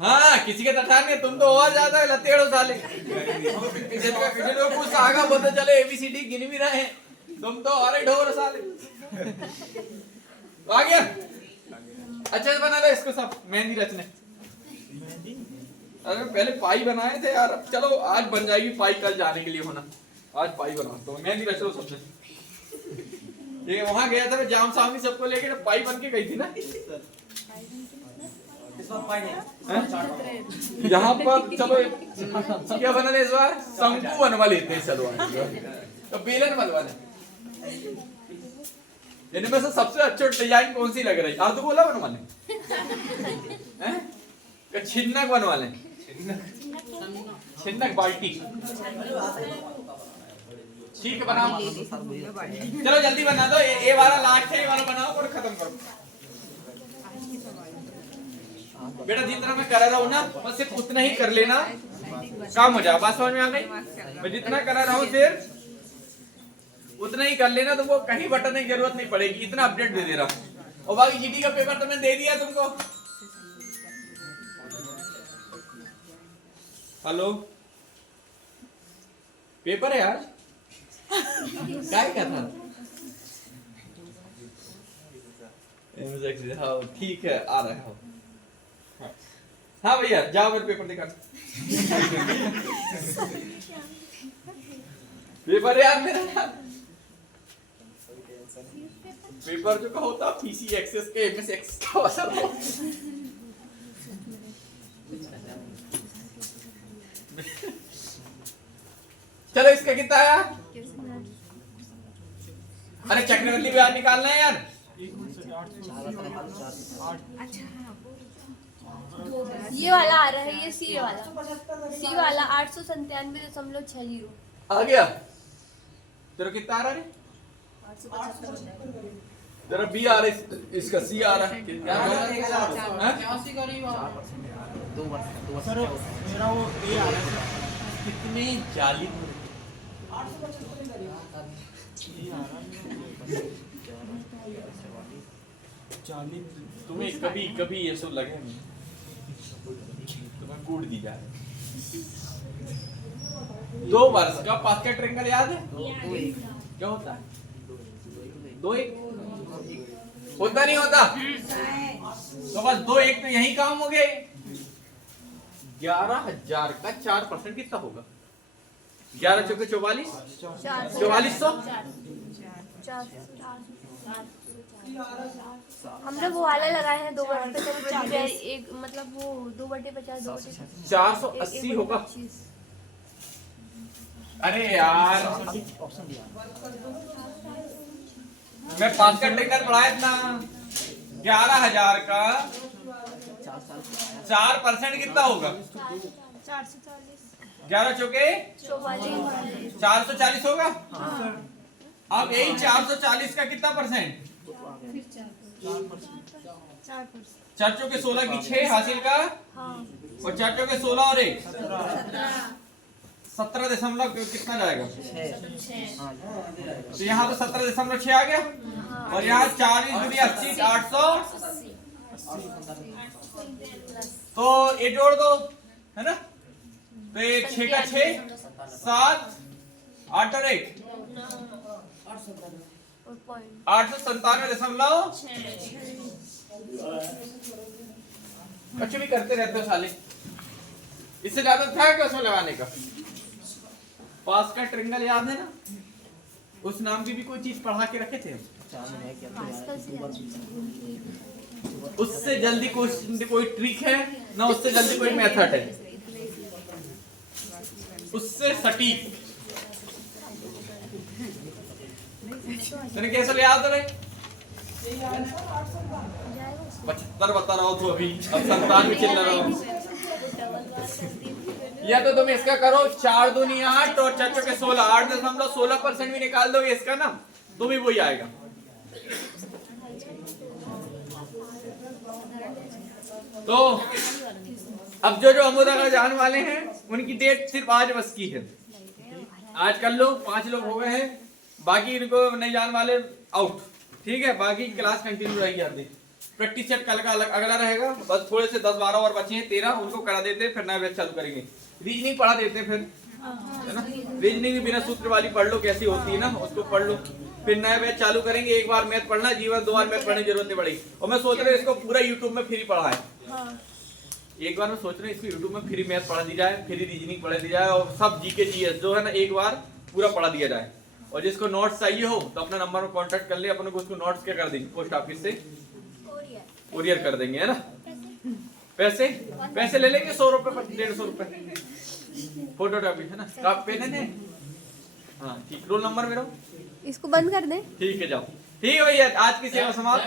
हाँ किसी का तठान नहीं, तुम तो और ज्यादा लतेड़ो साले, किसी को कुछ आगा बोलते चले ABCD गिन भी रहे हैं, तुम तो और ही ढोर साले। आ गया? अच्छा बना लो इसको सब मेहंदी रचने। अरे पहले पाई बनाए थे यार, चलो आज बन जाएगी पाई, कल जाने के लिए होना, आज पाई बना तो मेहंदी रच लो सबसे। ये वहां गया था मैं जाम सामने सबको लेके, पाई बन के गई थी ना यहाँ पर। चलो क्या बना इस बार? शंकु बनवा लेते हैं, चलो तो बेलन बनवा लें। इनमें से सबसे अच्छा डिजाइन कौन सी लग रही? आप तो बोला बनवा लें, छिन्नक बनवा लें, छिन्नक बाल्टी, ठीक है बनाओ। चलो जल्दी बना दो, ये वाला लास्ट है, ये वाला बनाओ और खत्म करो। बेटा जितना मैं कर रहा हूँ ना बस सिर्फ उतना ही कर लेना, काम हो जाए। बात समझ में आ गई? मैं जितना कर रहा हूँ सिर्फ उतना ही कर लेना, तुमको कहीं बटन की जरूरत नहीं पड़ेगी, इतना अपडेट दे दे रहा हूँ। और बाकी जीडी का पेपर तो मैंने दे दिया तुमको। हेलो पेपर है आज, क्या कर रहा? हाँ ठीक है आ रहा हो। हाँ भैया जाओ मेरे पेपर दिखा। पेपर है यार मेरा, पेपर जो का होता पीसी एक्सेस के एमएस एक्सेस का असर हो। चलो इसका कितना आया? अरे चक्रवर्ती ब्याज निकालना है यार। ये वाला आ रहा है, ये सी वाला 897.60 आ गया। तेरा कितना आ रहा है? तेरा बी आ रहा है, इसका सी आ रहा है। क्या सर मेरा वो ए आ रहा है। कितनी जाली तुम्हें कभी कभी ये सब लगे तुम्हें कूट दी जाए। 2 वर्ष का पास्केट ट्रेंगल याद है? क्या होता है? 2-1 होता नहीं होता? तो बस 2-1 तो यही काम हो गए। 11,000 का 4% कितना होगा? 11 चौके 44, 4400। हमने वो वाला लगाए हैं 2/50, एक मतलब वो 2/50 480 होगा। अरे यार मैं पास का टेकर पढ़ाया था 11,000 का 4% कितना होगा? 11 चौके 440 होगा। अब यही 440 का कितना %? 4 चौके 16 की 6 हासिल का और 4 चौके 16 और 1 17 दशमलव कितना जाएगा? तो यहाँ तो 17.6 आ गया और यहाँ 40 × 80 880। तो ये जोड़ दो है ना, तो ये 6 का 6 7 8 और 1 897.6। कुछ भी करते रहते हो साले, इससे ज्यादा था क्या उसमें लगाने का? पास का ट्रिंगल याद है ना? उस नाम की भी कोई चीज पढ़ा के रखे थे। उससे जल्दी कोई ट्रिक है ना, उससे जल्दी कोई मेथड है, उससे सटीक। तेरे कैसे याद है? 75 बता रहा हो तो अभी, अब 97 चिल्ला रहा हूँ। या तो तुम इसका करो 4 दूनी 8 और 4 चौके 16, 8.16% भी निकाल दोगे इसका ना, तो भी वही आएगा। तो अब जो अमोदा का जाने वाले हैं उनकी डेट सिर्फ आज बस की है। आज कर लो, 5 लोग हो गए हैं, बाकी इनको नहीं जाने वाले आउट। ठीक है, बाकी क्लास कंटिन्यू रहेगी। आगे प्रैक्टिस सेट कल का अगला रहेगा, बस थोड़े से 10-12 और बचे हैं, 13 उनको करा देते हैं, फिर नया बैच चालू करेंगे। रीजनिंग पढ़ा देते हैं फिर, है ना? रीजनिंग बिना सूत्र वाली पढ़ लो, कैसी होती है ना, उसको पढ़ लो, फिर नया बैच चालू करेंगे। एक बार मैथ पढ़ना जीवन, 2 बार मैथ पढ़ने की जरूरत नहीं पड़ेगी। और मैं सोच रहा हूँ इसको पूरा यूट्यूब में फ्री पढ़ा है। एक बार मैं सोच रहा हूँ इसको यूट्यूब में फ्री मैथ पढ़ा दी जाए, फ्री रीजनिंग पढ़ा दी जाए, और सब जीके जीएस जो है ना एक बार पूरा पढ़ा दिया जाए। और जिसको नोट्स चाहिए हो तो अपने नंबर में कांटेक्ट कर ले, अपन को उसको नोट्स क्या कर देंगे, पोस्ट ऑफिस से कोरियर कर देंगे, है ना? पैसे ले लेंगे 100 रुपए, 150 रुपए फोटो कॉपी, है ना? आप पेन है? हाँ ठीक, रोल नंबर मेरा। इसको बंद कर दे। ठीक है, जाओ। ठीक है भैया, आज की सेवा समाप्त।